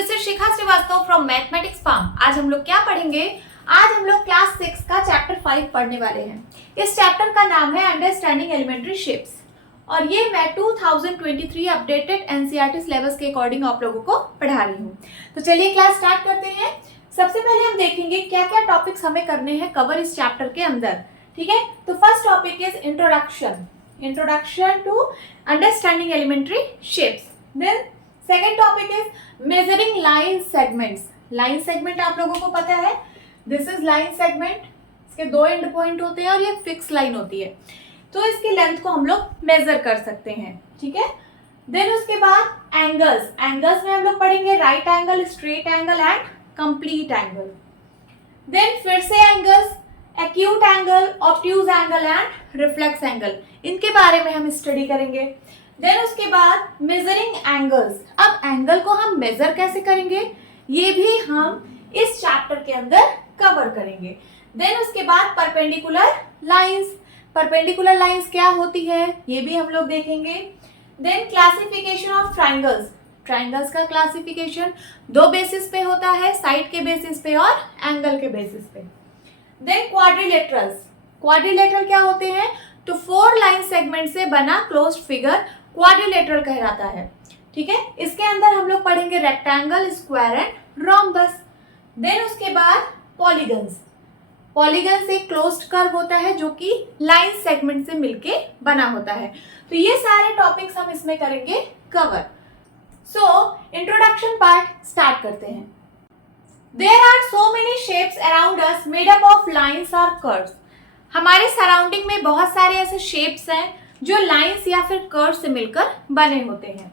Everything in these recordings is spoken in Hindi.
This is Shikha Srivastava from mathematics farm. आज हम लोग क्या पढ़ेंगे? आज हम लोग क्लास 6 का चैप्टर 5 पढ़ने वाले हैं। इस चैप्टर का नाम है अंडरस्टैंडिंग एलिमेंट्री शेप्स और ये मैं 2023 अपडेटेड एनसीईआरटी सिलेबस के अकॉर्डिंग आप लोगों को पढ़ा रही हूँ। तो चलिए क्लास स्टार्ट करते हैं। सबसे पहले हम देखेंगे क्या क्या टॉपिक्स हमें करने हैं कवर इस चैप्टर के अंदर। ठीक है, तो first topic is introduction to understanding elementary shapes. Then second topic is measuring line segments. Line segment आप लोगों को पता है, दिस इज लाइन सेगमेंट। इसके दो एंड पॉइंट होते हैं और ये फिक्स लाइन होती है, तो इसकी लेंथ को हम लोग मेजर कर सकते हैं। ठीक है, देन उसके बाद एंगल्स। एंगल्स में हम लोग पढ़ेंगे right angle, straight angle and complete angle. Then फिर से angles, acute angle, obtuse angle and reflex angle, इनके बारे में हम स्टडी करेंगे। देन उसके बाद मेजरिंग एंगल्स। अब एंगल को हम मेजर कैसे करेंगे ये भी हम इस चैप्टर के अंदर कवर करेंगे। देन उसके बाद परपेंडिकुलर लाइंस। परपेंडिकुलर लाइंस क्या होती है ये भी हम लोग देखेंगे। Then classification of triangles. Triangles का क्लासिफिकेशन दो बेसिस पे होता है, साइड के बेसिस पे और एंगल के बेसिस पे। Then quadrilaterals. क्वाड्रिलेटरल क्या होते हैं? तो 4 लाइन सेगमेंट से बना क्लोज्ड फिगर क्वाड्रिलेटरल कहलाता है। ठीक है, इसके अंदर हम लोग पढ़ेंगे rectangle, square and rhombus. Then उसके बाद पॉलीगन्स। पॉलीगन्स एक क्लोज्ड कर्व होता है जो कि लाइन सेगमेंट से मिलके बना होता है। तो ये सारे टॉपिक्स हम इसमें करेंगे cover. So introduction part start करते हैं। There are so many shapes around us made up of lines or curves. हमारे सराउंडिंग में बहुत सारे ऐसे शेप्स हैं जो लाइंस या फिर कर्व से मिलकर बने होते हैं।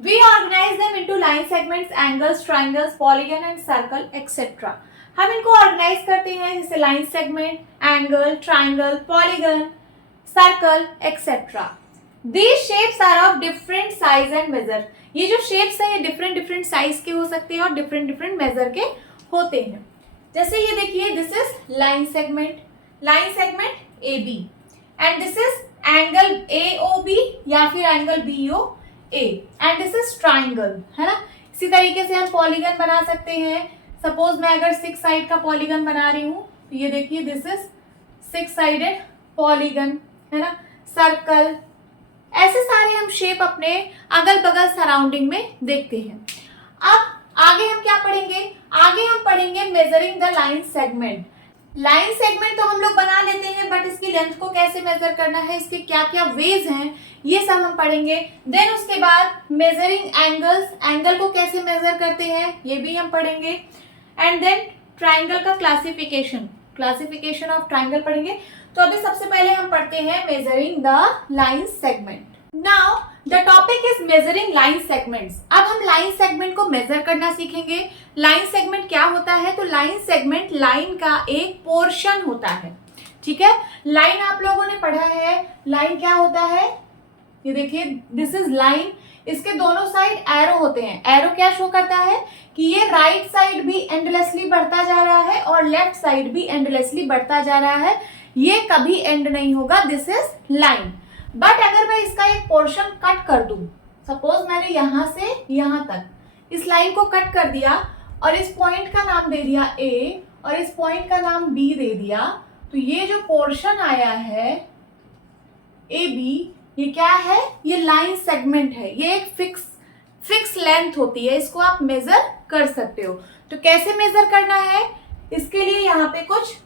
We organize them into line segments, angles, triangles, polygon and circle, etc. हम इनको ऑर्गेनाइज करते हैं जैसे line segment, angle, triangle, polygon, circle etcetera. These shapes are of different size and measure. ये जो शेप्स है ये डिफरेंट साइज के हो सकते हैं और डिफरेंट मेजर के होते हैं। जैसे ये देखिए, this is line segment A B and this is angle A O B या फिर angle B O A and this is triangle, है ना। इसी तरीके से हम पॉलीगन बना सकते हैं। सपोज मैं अगर 6 साइड का पॉलीगन बना रही हूँ तो ये देखिए, दिस इज 6 साइडेड पॉलीगन, है ना। सर्कल, ऐसे सारे हम शेप अपने अगल बगल सराउंडिंग में देखते हैं। अब आगे हम क्या पढ़ेंगे? आगे हम पढ़ेंगे measuring the line segment. Line segment तो हम लोग बना लेते हैं, बट इसकी लेंथ को कैसे मेजर करना है, इसके क्या क्या वेज हैं, ये सब हम पढ़ेंगे। देन उसके बाद मेजरिंग एंगल्स, एंगल को कैसे मेजर करते हैं ये भी हम पढ़ेंगे। एंड देन ट्राइंगल का क्लासिफिकेशन ऑफ ट्राइंगल पढ़ेंगे। तो अभी सबसे पहले हम पढ़ते हैं measuring the line segment. Now the topic is measuring line segments. अब हम लाइन सेगमेंट को मेजर करना सीखेंगे। लाइन सेगमेंट क्या होता है? तो लाइन सेगमेंट लाइन का एक पोर्शन होता है। ठीक है, लाइन आप लोगों ने पढ़ा है, लाइन क्या होता है? ये देखिए, दिस इज लाइन। इसके दोनों साइड एरो होते हैं। एरो क्या शो करता है कि ये राइट साइड भी एंडलेसली बढ़ता जा रहा है और लेफ्ट साइड भी एंडलेसली बढ़ता जा रहा है, ये कभी एंड नहीं होगा। This is line. बट अगर मैं इसका एक पोर्शन कट कर दूं, सपोज मैंने यहां से यहां तक इस लाइन को कट कर दिया और इस पॉइंट का नाम दे दिया ए और इस पॉइंट का नाम बी दे दिया, तो ये जो पोर्शन आया है ए बी, ये क्या है? ये लाइन सेगमेंट है। ये एक फिक्स लेंथ होती है, इसको आप मेजर कर सकते हो। तो कैसे मेजर करना है इसके लिए यहाँ पे कुछ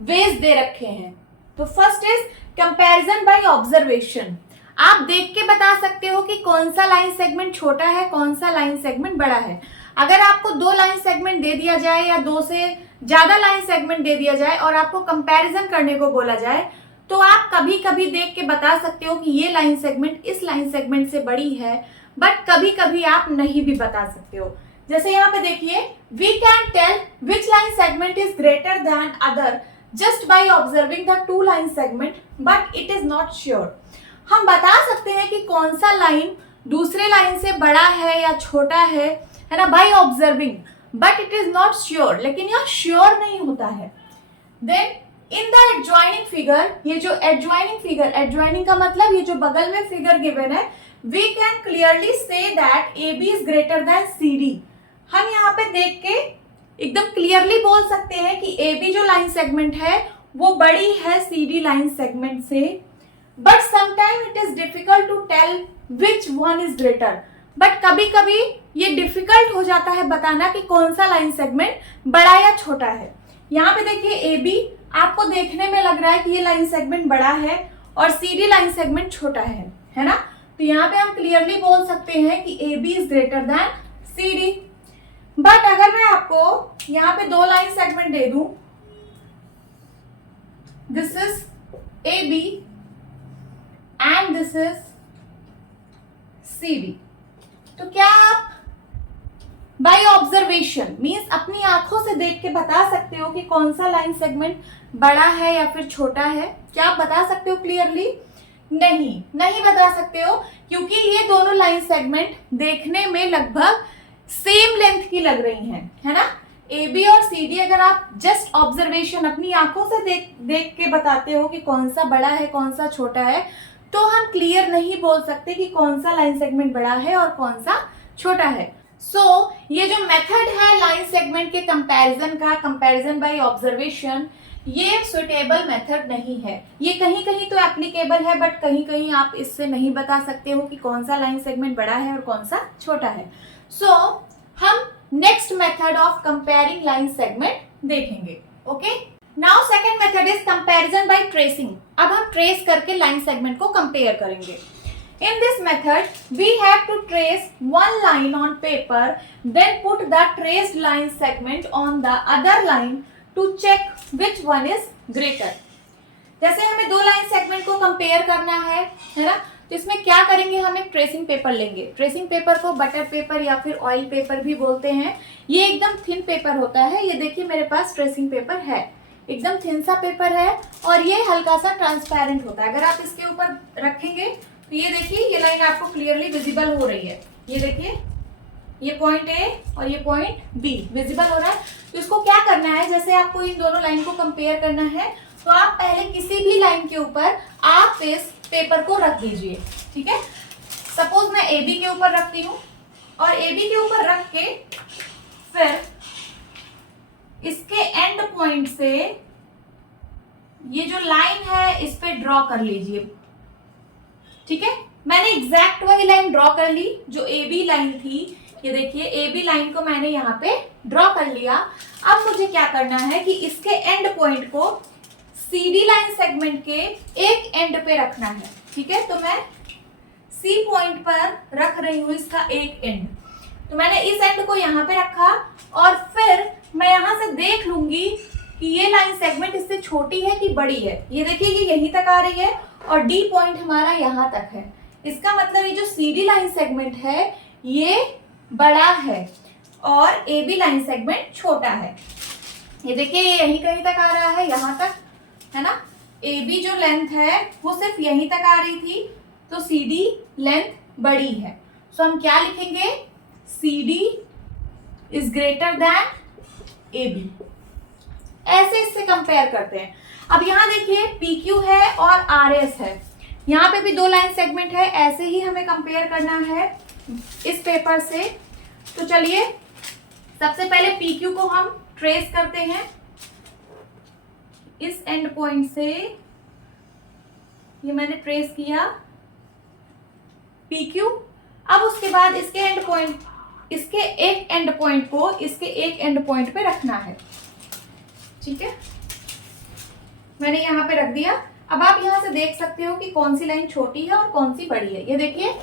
वेज दे रखे हैं। तो first is comparison by observation. आप देख के बता सकते हो कि कौन सा लाइन सेगमेंट छोटा है, कौन सा लाइन सेगमेंट बड़ा है। अगर आपको 2 लाइन सेगमेंट दे दिया जाए या 2 से ज्यादा लाइन सेगमेंट दे दिया जाए और आपको कंपैरिजन करने को बोला जाए, तो आप कभी कभी देख के बता सकते हो कि ये लाइन सेगमेंट इस लाइन सेगमेंट से बड़ी है, बट कभी कभी आप नहीं भी बता सकते हो। जैसे यहाँ पे देखिए, we can tell which line segment is greater than other just by observing the 2 line segment, but it is not sure. हम बता सकते हैं कि कौन सा लाइन दूसरे लाइन से बड़ा है या छोटा है ना, by observing, but it is not sure. लेकिन यह श्योर नहीं होता है। Then in the adjoining figure, ये जो adjoining का मतलब ये जो बगल में फिगर गिवन है, we can clearly say that AB is greater than CD. हम यहाँ पे देख के एकदम क्लियरली बोल सकते हैं कि ए बी जो लाइन सेगमेंट है वो बड़ी है सी डी लाइन सेगमेंट से, but sometime it is difficult to tell which one is greater. But कभी कभी ये डिफिकल्ट हो जाता है बताना कि कौन सा लाइन सेगमेंट बड़ा या छोटा है। यहाँ पे देखिए ए बी आपको देखने में लग रहा है कि ये लाइन सेगमेंट बड़ा है और सी डी लाइन सेगमेंट छोटा है ना। तो यहाँ पे हम क्लियरली बोल सकते हैं कि A B is greater than C D. But अगर मैं आपको यहाँ पे दो लाइन सेगमेंट दे दूं, this is A B and this is C D, तो क्या आप बाय ऑब्जर्वेशन मीन्स अपनी आंखों से देख के बता सकते हो कि कौन सा लाइन सेगमेंट बड़ा है या फिर छोटा है? क्या आप बता सकते हो क्लियरली? नहीं बता सकते हो, क्योंकि ये दोनों लाइन सेगमेंट देखने में लगभग सेम लेंथ की लग रही हैं, है ना। ए बी और सी डी अगर आप जस्ट ऑब्जर्वेशन अपनी आंखों से देख के बताते हो कि कौन सा बड़ा है कौन सा छोटा है, तो हम क्लियर नहीं बोल सकते कि कौन सा लाइन सेगमेंट बड़ा है और कौन सा छोटा है। सो ये जो मेथड है लाइन सेगमेंट के कंपैरिजन का, कंपैरिजन बाय ऑब्जर्वेशन, ये सुटेबल मेथड नहीं है। ये कहीं कहीं तो एप्लीकेबल है, बट कहीं कहीं आप इससे नहीं बता सकते हो कि कौन सा लाइन सेगमेंट बड़ा है और कौन सा छोटा है। सो हम next method of comparing line segment देखेंगे। Okay, now second method is comparison by tracing. अब हम ट्रेस करके लाइन सेगमेंट को कंपेयर करेंगे। In this method, we have to trace one line on paper, then put the traced line segment on the other line to check which one is greater. जैसे हमें दो लाइन सेगमेंट को कंपेयर करना है ना, तो इसमें क्या करेंगे, हम एक ट्रेसिंग पेपर लेंगे। ट्रेसिंग पेपर को बटर पेपर या फिर ऑयल पेपर भी बोलते हैं। ये एकदम थिन पेपर होता है। ये देखिए मेरे पास ट्रेसिंग पेपर है, एकदम थिन सा पेपर है और ये हल्का सा ट्रांसपेरेंट होता है। अगर आप इसके ऊपर रखेंगे तो ये देखिए ये लाइन आपको क्लियरली विजिबल हो रही है। ये देखिए ये पॉइंट ए और ये पॉइंट बी विजिबल हो रहा है। तो इसको क्या करना है, जैसे आपको इन दोनों लाइन को कंपेयर करना है, तो आप पहले किसी भी लाइन के ऊपर आप इस पेपर को रख दीजिए। ठीक है, सपोज मैं ए बी के ऊपर रखती हूँ और ए बी के ऊपर रख के फिर इसके एंड पॉइंट से ये जो लाइन है इस पे ड्रॉ कर लीजिए। ठीक है, मैंने एग्जैक्ट वही लाइन ड्रॉ कर ली जो ए बी लाइन थी। ये देखिए ए बी लाइन को मैंने यहाँ पे ड्रॉ कर लिया। अब मुझे क्या करना है कि इसके एंड पॉइंट को सी डी लाइन सेगमेंट के एक एंड पे रखना है। ठीक है, तो मैं सी पॉइंट पर रख रही हूँ इसका एक एंड। तो मैंने इस एंड को यहाँ पे रखा और फिर मैं यहाँ से देख लूंगी कि ये लाइन सेगमेंट इससे छोटी है कि बड़ी है। ये देखिए ये यहीं तक आ रही है और डी पॉइंट हमारा यहाँ तक है। इसका मतलब ये जो सी डी लाइन सेगमेंट है ये बड़ा है और ए बी लाइन सेगमेंट छोटा है। ये देखिए ये यहीं कहीं तक आ रहा है, यहाँ तक, है ना। ए बी जो लेंथ है वो सिर्फ यहीं तक आ रही थी, तो सी डी लेंथ बड़ी है। सो हम क्या लिखेंगे, C D is greater than A B. ऐसे इससे कंपेयर करते हैं। अब यहाँ देखिए पी क्यू है और आर एस है, यहाँ पे भी दो लाइन सेगमेंट है। ऐसे ही हमें कंपेयर करना है इस पेपर से। तो चलिए सबसे पहले पी क्यू को हम ट्रेस करते हैं इस एंड पॉइंट से। ये मैंने ट्रेस किया पी क्यू। अब उसके बाद इसके एंड पॉइंट, इसके एक एंड पॉइंट को इसके एक एंड पॉइंट पे रखना है। ठीक है, मैंने यहाँ पे रख दिया। अब आप यहाँ से देख सकते हो कि कौन सी लाइन छोटी है और कौन सी बड़ी है। ये देखिए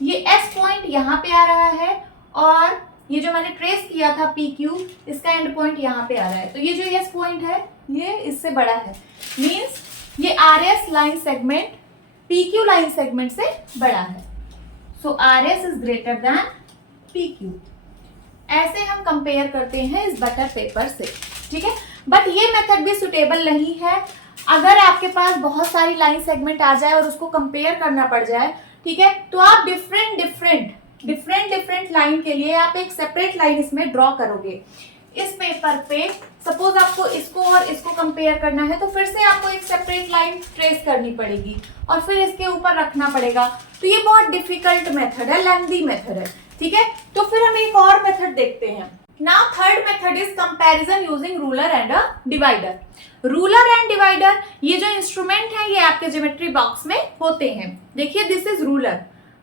ये एस पॉइंट यहाँ पे आ रहा है और ये जो मैंने ट्रेस किया था पी क्यू, इसका एंड पॉइंट यहाँ पे आ रहा है। तो ये जो एस पॉइंट है ये इससे बड़ा है, मीन्स ये R S line segment P Q line segment से बड़ा है। So R S is greater than P Q. ऐसे हम कंपेयर करते हैं इस बटर पेपर से। ठीक है, बट ये मेथड भी सुटेबल नहीं है। अगर आपके पास बहुत सारी लाइन सेगमेंट आ जाए और उसको कंपेयर करना पड़ जाए, ठीक है, तो आप डिफरेंट लाइन के लिए आप एक सेपरेट लाइन इसमें ड्रॉ करोगे इस पेपर पे। सपोज आपको इसको और इसको कंपेयर करना है, तो फिर से आपको एक सेपरेट लाइन ट्रेस करनी पड़ेगी और फिर इसके ऊपर रखना पड़ेगा। तो ये बहुत डिफिकल्ट मेथड है, लेंथी मेथड है। ठीक है, तो फिर हमें देखते हैं। Now third method is comparison using ruler and a divider. Ruler and divider, ये जो इंस्ट्रूमेंट है ये आपके ज्योमेट्री बॉक्स में होते हैं। देखिए दिस इज रूलर,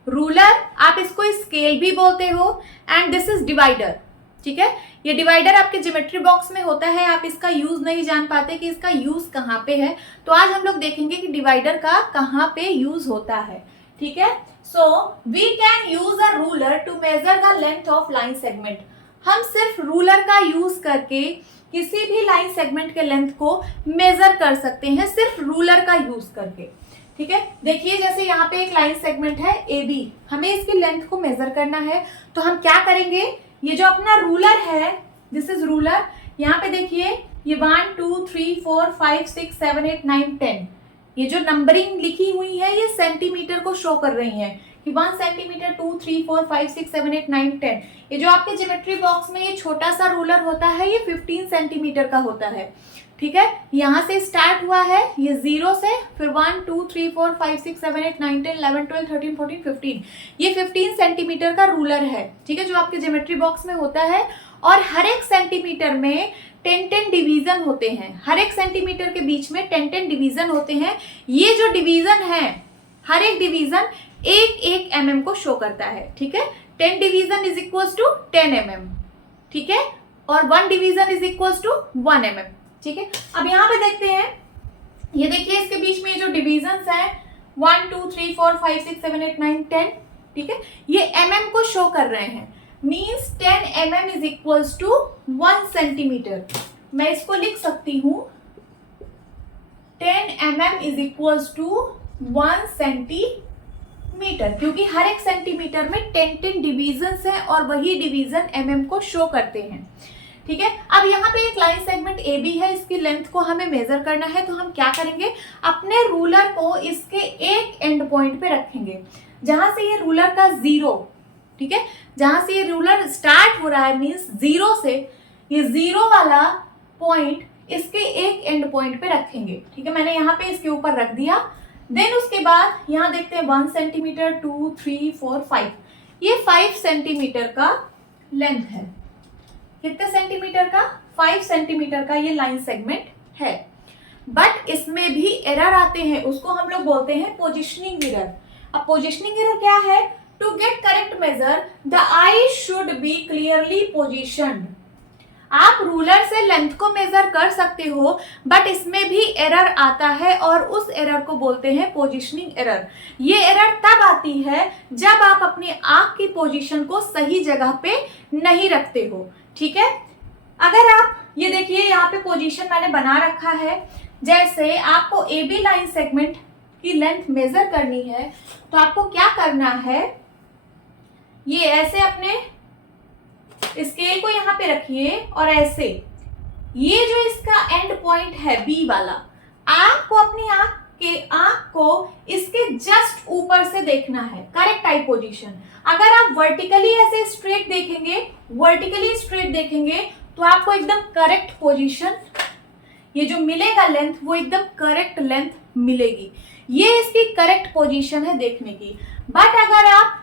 रूलर आप इसको स्केल भी बोलते हो, एंड दिस इज डिवाइडर। ठीक है, ये डिवाइडर आपके ज्योमेट्री बॉक्स में होता है, आप इसका यूज नहीं जान पाते कि इसका यूज कहाँ पे है, तो आज हम लोग देखेंगे कि डिवाइडर का कहाँ पे यूज होता है। ठीक है, so we can use a ruler to measure the length of line segment. हम सिर्फ रूलर का यूज करके किसी भी लाइन सेगमेंट के लेंथ को मेजर कर सकते हैं, सिर्फ रूलर का यूज करके। ठीक है, देखिए जैसे यहाँ पे एक लाइन सेगमेंट है AB, हमें इसकी लेंथ को मेजर करना है, तो हम क्या करेंगे, ये जो अपना रूलर है, दिस इज रूलर, यहाँ पे देखिए ये 1 2 3 4 5 6 7 8 9 10, ये जो नंबरिंग लिखी हुई है ये सेंटीमीटर को शो कर रही है कि 1 सेंटीमीटर, 2 3 4 5 6 7 8 9 10। ये जो आपके ज्योमेट्री बॉक्स में ये छोटा सा रूलर होता है ये 15 सेंटीमीटर का होता है। ठीक है, यहाँ से स्टार्ट हुआ है ये 0 से, फिर 1 2 3 4 5 6 7 8 9 10 11 12 13 14 15, ये 15 सेंटीमीटर का रूलर है। ठीक है, जो आपके ज्योमेट्री बॉक्स में होता है, और हर एक सेंटीमीटर में 10-10 डिवीजन होते हैं, हर एक सेंटीमीटर के बीच में 10-10 डिवीजन होते हैं। ये जो डिवीजन है, हर एक डिवीजन 1-1 mm को शो करता है। ठीक है, 10 division is equals to 10 mm। ठीक है, और 1 division is equals to 1 mm। ठीक है, अब यहाँ पे देखते हैं, ये देखिए इसके बीच में जो डिवीजन है 1 2 3 4 5 6 7 8 9 10, ठीक है, ये mm को शो कर रहे हैं, means 10 mm is equals to 1 centimetre. मैं इसको लिख सकती हूँ 10 mm is equals to 1 centimetre, क्योंकि हर एक सेंटीमीटर में 10-10 डिवीजन है और वही डिवीजन mm को शो करते हैं। ठीक है, अब यहाँ पे एक लाइन सेगमेंट AB है, इसकी लेंथ को हमें मेजर करना है, तो हम क्या करेंगे, अपने रूलर को इसके एक एंड पॉइंट पे रखेंगे, जहां से ये रूलर का 0, ठीक है, जहां से ये रूलर स्टार्ट हो रहा है, मींस 0 से ये 0 वाला पॉइंट इसके एक एंड पॉइंट पे रखेंगे। ठीक है, मैंने यहाँ पे इसके ऊपर रख दिया। देन उसके बाद यहाँ देखते हैं 1 सेंटीमीटर, 2 3 4 5, ये 5 सेंटीमीटर का लेंथ है। कितने सेंटीमीटर का, 5 सेंटीमीटर का ये लाइन सेगमेंट है। बट इसमें भी एरर आते हैं, उसको हम लोग बोलते हैं पोजिशनिंग एरर। अब पोजिशनिंग एरर क्या है, to get correct measure the eye should be clearly positioned. आप रूलर से लेंथ को मेजर कर सकते हो, बट इसमें भी एरर आता है और उस एरर को बोलते हैं पोजिशनिंग एरर। ये एरर तब आती है जब आप अपनी आंख की पोजीशन को सही जगह पे नहीं रखते हो। ठीक है, अगर आप ये देखिए यहाँ पे पोजीशन मैंने बना रखा है, जैसे आपको AB लाइन सेगमेंट की लेंथ मेजर करनी है, तो आपको क्या करना है, ये ऐसे अपने स्केल को यहाँ पे रखिए और ऐसे, ये जो इसका एंड पॉइंट है B वाला, आपको अपनी आंख को इसके जस्ट ऊपर से देखना है, करेक्ट आई पोजीशन। अगर आप वर्टिकली ऐसे स्ट्रेट देखेंगे तो आपको एकदम करेक्ट पोजीशन, ये जो मिलेगा लेंथ वो एकदम करेक्ट लेंथ मिलेगी, ये इसकी करेक्ट पोजीशन है देखने की। बट अगर आप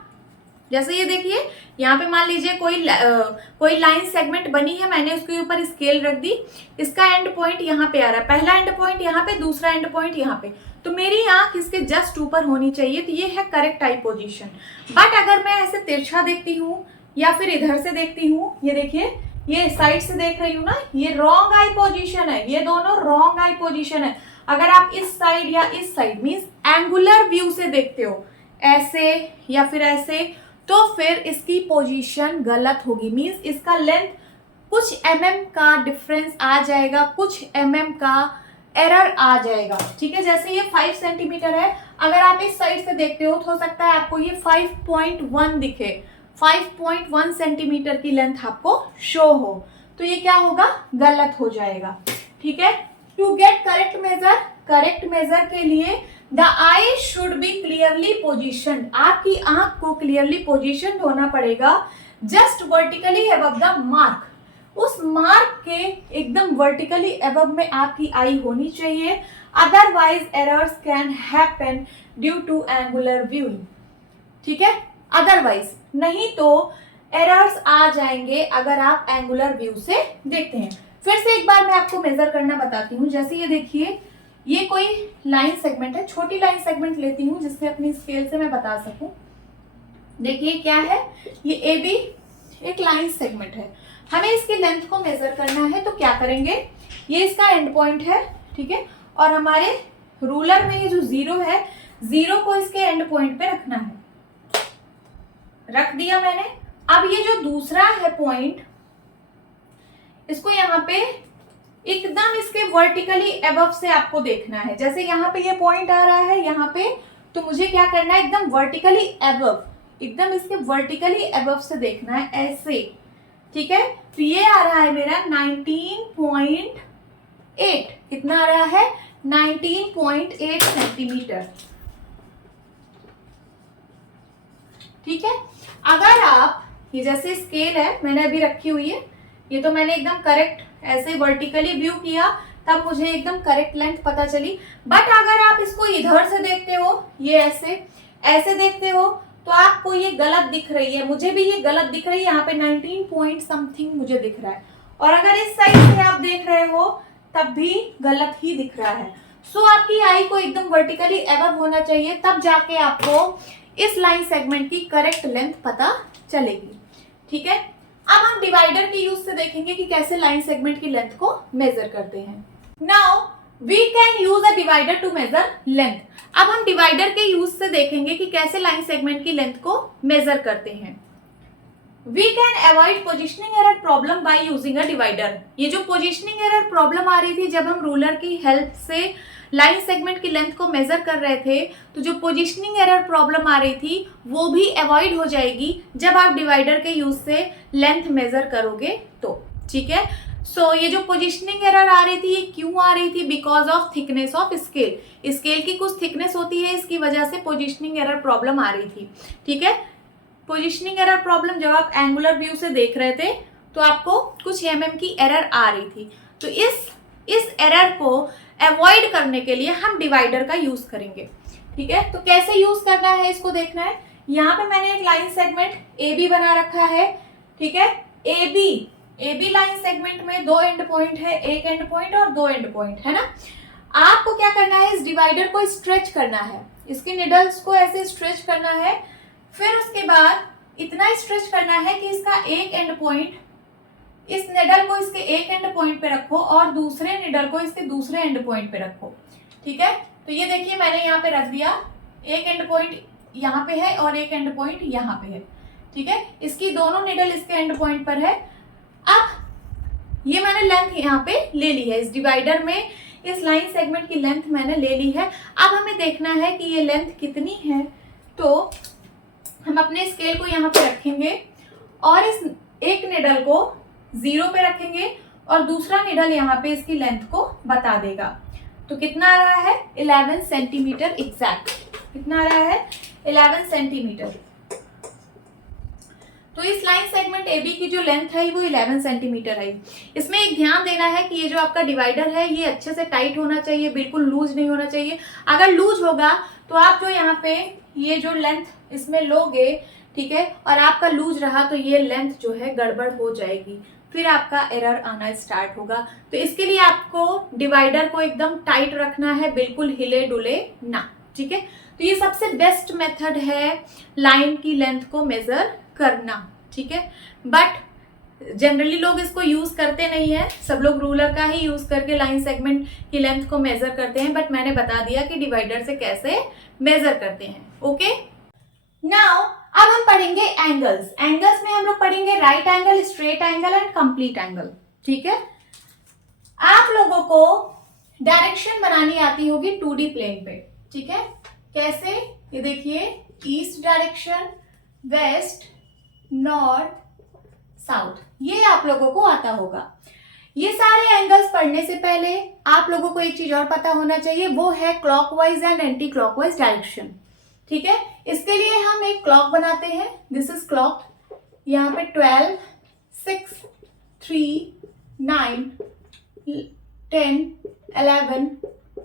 जैसे ये देखिए यहाँ पे मान लीजिए कोई लाइन सेगमेंट बनी है, मैंने उसके ऊपर स्केल रख दी, इसका एंड पॉइंट यहाँ पे आ रहा है, पहला एंड पॉइंट यहाँ पे, दूसरा एंड पॉइंट यहाँ पे, तो मेरी आंख इसके जस्ट ऊपर होनी चाहिए, तो ये है करेक्ट आई पोजीशन। बट अगर मैं ऐसे तिरछा देखती हूँ या फिर इधर से देखती हूँ, ये देखिए ये साइड से देख रही हूँ ना, ये रॉन्ग आई पोजीशन है, ये दोनों रॉन्ग आई पोजीशन है। अगर आप इस साइड या इस साइड मीन्स एंगुलर व्यू से देखते हो, ऐसे या फिर ऐसे, तो फिर इसकी पोजीशन गलत होगी, मीन्स इसका लेंथ कुछ mm का डिफरेंस आ जाएगा, कुछ mm का एरर आ जाएगा। ठीक है, जैसे ये 5 सेंटीमीटर है, अगर आप इस साइड से देखते हो तो हो सकता है आपको ये 5.1 दिखे, 5.1 सेंटीमीटर की लेंथ आपको शो हो, तो ये क्या होगा, गलत हो जाएगा। ठीक है, टू गेट करेक्ट मेजर के लिए the eye should be clearly positioned, आपकी आंख को क्लियरली पोजिशन्ड होना पड़ेगा just vertically above the mark, उस मार्क के एकदम वर्टिकली अबव में आपकी आई होनी चाहिए, otherwise errors can happen due to angular viewing. ठीक है, अदरवाइज नहीं तो एरर्स आ जाएंगे अगर आप एंगुलर व्यू से देखते हैं। फिर से एक बार मैं आपको मेजर करना बताती हूँ। जैसे ये देखिए, ये कोई लाइन सेगमेंट है, छोटी लाइन सेगमेंट लेती हूँ जिससे अपनी स्केल से मैं बता सकूं। देखिए क्या है, ये ए बी एक लाइन सेगमेंट है, हमें इसकी लेंथ को मेजर करना है। तो क्या करेंगे, ये इसका एंड पॉइंट है, ठीक है, और हमारे रूलर में ये जो जीरो है, जीरो को इसके एंड पॉइंट पे रखना है। रख दिया मैंने। अब ये जो दूसरा है पॉइंट, इसको यहाँ पे एकदम इसके वर्टिकली अबव से आपको देखना है। जैसे यहाँ पे ये पॉइंट आ रहा है यहाँ पे, तो मुझे क्या करना है, एकदम वर्टिकली अबव, एकदम इसके वर्टिकली अबव से देखना है, ऐसे, ठीक है। तो ये आ रहा है मेरा 19.8, कितना आ रहा है, 19.8 सेंटीमीटर, ठीक है। अगर आप ये जैसे स्केल है मैंने अभी रखी हुई है, ये तो मैंने एकदम करेक्ट ऐसे वर्टिकली व्यू किया, तब मुझे एकदम करेक्ट लेंथ पता चली। बट अगर आप इसको इधर से देखते हो, ये ऐसे ऐसे देखते हो, तो आपको ये गलत दिख रही है, मुझे भी ये गलत दिख रही है। यहाँ पे 19 पॉइंट समथिंग मुझे दिख रहा है, और अगर इस साइड से आप देख रहे हो तब भी गलत ही दिख रहा है। सो आपकी आई को एकदम वर्टिकली अबव होना चाहिए, तब जाके आपको इस लाइन सेगमेंट की करेक्ट लेंथ पता चलेगी, ठीक है। अब हम डिवाइडर के यूज से देखेंगे कि कैसे लाइन सेगमेंट की लेंथ को मेजर करते हैं। Now we can use a divider to measure length. अब हम डिवाइडर के यूज से देखेंगे कि कैसे लाइन सेगमेंट की लेंथ को मेजर करते हैं। We can avoid positioning error problem by using a divider. ये जो पोजिशनिंग एरर प्रॉब्लम आ रही थी जब हम रूलर की हेल्प से लाइन सेगमेंट की लेंथ को मेजर कर रहे थे, तो जो पोजिशनिंग एरर प्रॉब्लम आ रही थी वो भी अवॉइड हो जाएगी जब आप डिवाइडर के यूज से लेंथ मेजर करोगे तो, ठीक है। सो ये जो पोजिशनिंग एरर आ रही थी, ये क्यों आ रही थी, because of thickness of scale. Scale की कुछ थिकनेस होती है, इसकी वजह से पोजिशनिंग एरर प्रॉब्लम आ रही थी, ठीक है। पोजिशनिंग एरर प्रॉब्लम जब आप एंगुलर व्यू से देख रहे थे तो आपको कुछ mm की एरर आ रही थी, तो इस एरर को अवॉइड करने के लिए हम डिवाइडर का यूज करेंगे, ठीक है। तो कैसे यूज करना है इसको देखना है। यहाँ पे मैंने एक लाइन सेगमेंट ए बी बना रखा है, ठीक है। ए बी लाइन सेगमेंट में दो एंड पॉइंट है, एक एंड पॉइंट और दो एंड पॉइंट है ना। आपको क्या करना है, इस डिवाइडर को स्ट्रेच करना है, इसकी निडल्स को ऐसे स्ट्रेच करना है। फिर उसके बाद इतना स्ट्रेच करना है कि इसका एक एंड पॉइंट, इस निडल को इसके एक एंड पॉइंट पे रखो और दूसरे निडल को इसके दूसरे एंड पॉइंट पे रखो, ठीक है। तो ये देखिए मैंने यहाँ पे रख दिया, एक एंड पॉइंट यहाँ पे है और एक एंड पॉइंट यहाँ पे है, ठीक है। इसकी दोनों निडल इसके एंड पॉइंट पर है। अब ये मैंने लेंथ यहाँ पे ले ली है, इस डिवाइडर में इस लाइन सेगमेंट की लेंथ मैंने ले ली है। अब हमें देखना है कि ये लेंथ कितनी है, तो हम अपने स्केल को यहाँ पे रखेंगे और इस एक निडल को 0 पे रखेंगे और दूसरा निडल यहाँ पे इसकी लेंथ को बता देगा। तो कितना आ रहा है, 11 सेंटीमीटर एग्जैक्ट। कितना आ रहा है, 11 सेंटीमीटर। तो इस लाइन सेगमेंट AB की जो लेंथ है वो 11 सेंटीमीटर है। इसमें एक ध्यान देना है कि ये जो आपका डिवाइडर है ये अच्छे से टाइट होना चाहिए, बिल्कुल लूज नहीं होना चाहिए। अगर लूज होगा तो आप जो यहाँ पे ये जो लेंथ इसमें लोगे, ठीक है, और आपका लूज रहा तो ये लेंथ जो है गड़बड़ हो जाएगी, फिर आपका एरर आना स्टार्ट होगा। तो इसके लिए आपको डिवाइडर को एकदम टाइट रखना है, बिल्कुल हिले डुले ना, ठीक है। तो ये सबसे बेस्ट मेथड है लाइन की लेंथ को मेजर करना, ठीक है। बट जनरली लोग इसको यूज करते नहीं है, सब लोग रूलर का ही यूज करके लाइन सेगमेंट की लेंथ को मेजर करते हैं। बट मैंने बता दिया कि डिवाइडर से कैसे मेजर करते हैं, ओके। नाउ अब हम पढ़ेंगे एंगल्स। एंगल्स में हम लोग पढ़ेंगे right angle, straight angle and complete angle, ठीक है। आप लोगों को डायरेक्शन बनानी आती होगी 2D प्लेन पे, ठीक है। कैसे, ये देखिए, east direction, west, north, south, ये आप लोगों को आता होगा। ये सारे एंगल्स पढ़ने से पहले आप लोगों को एक चीज और पता होना चाहिए, वो है clockwise and anti clockwise direction, ठीक है। इसके लिए हम एक क्लॉक बनाते हैं, दिस इज क्लॉक। यहाँ पे 12, 6, 3, 9, 10, 11,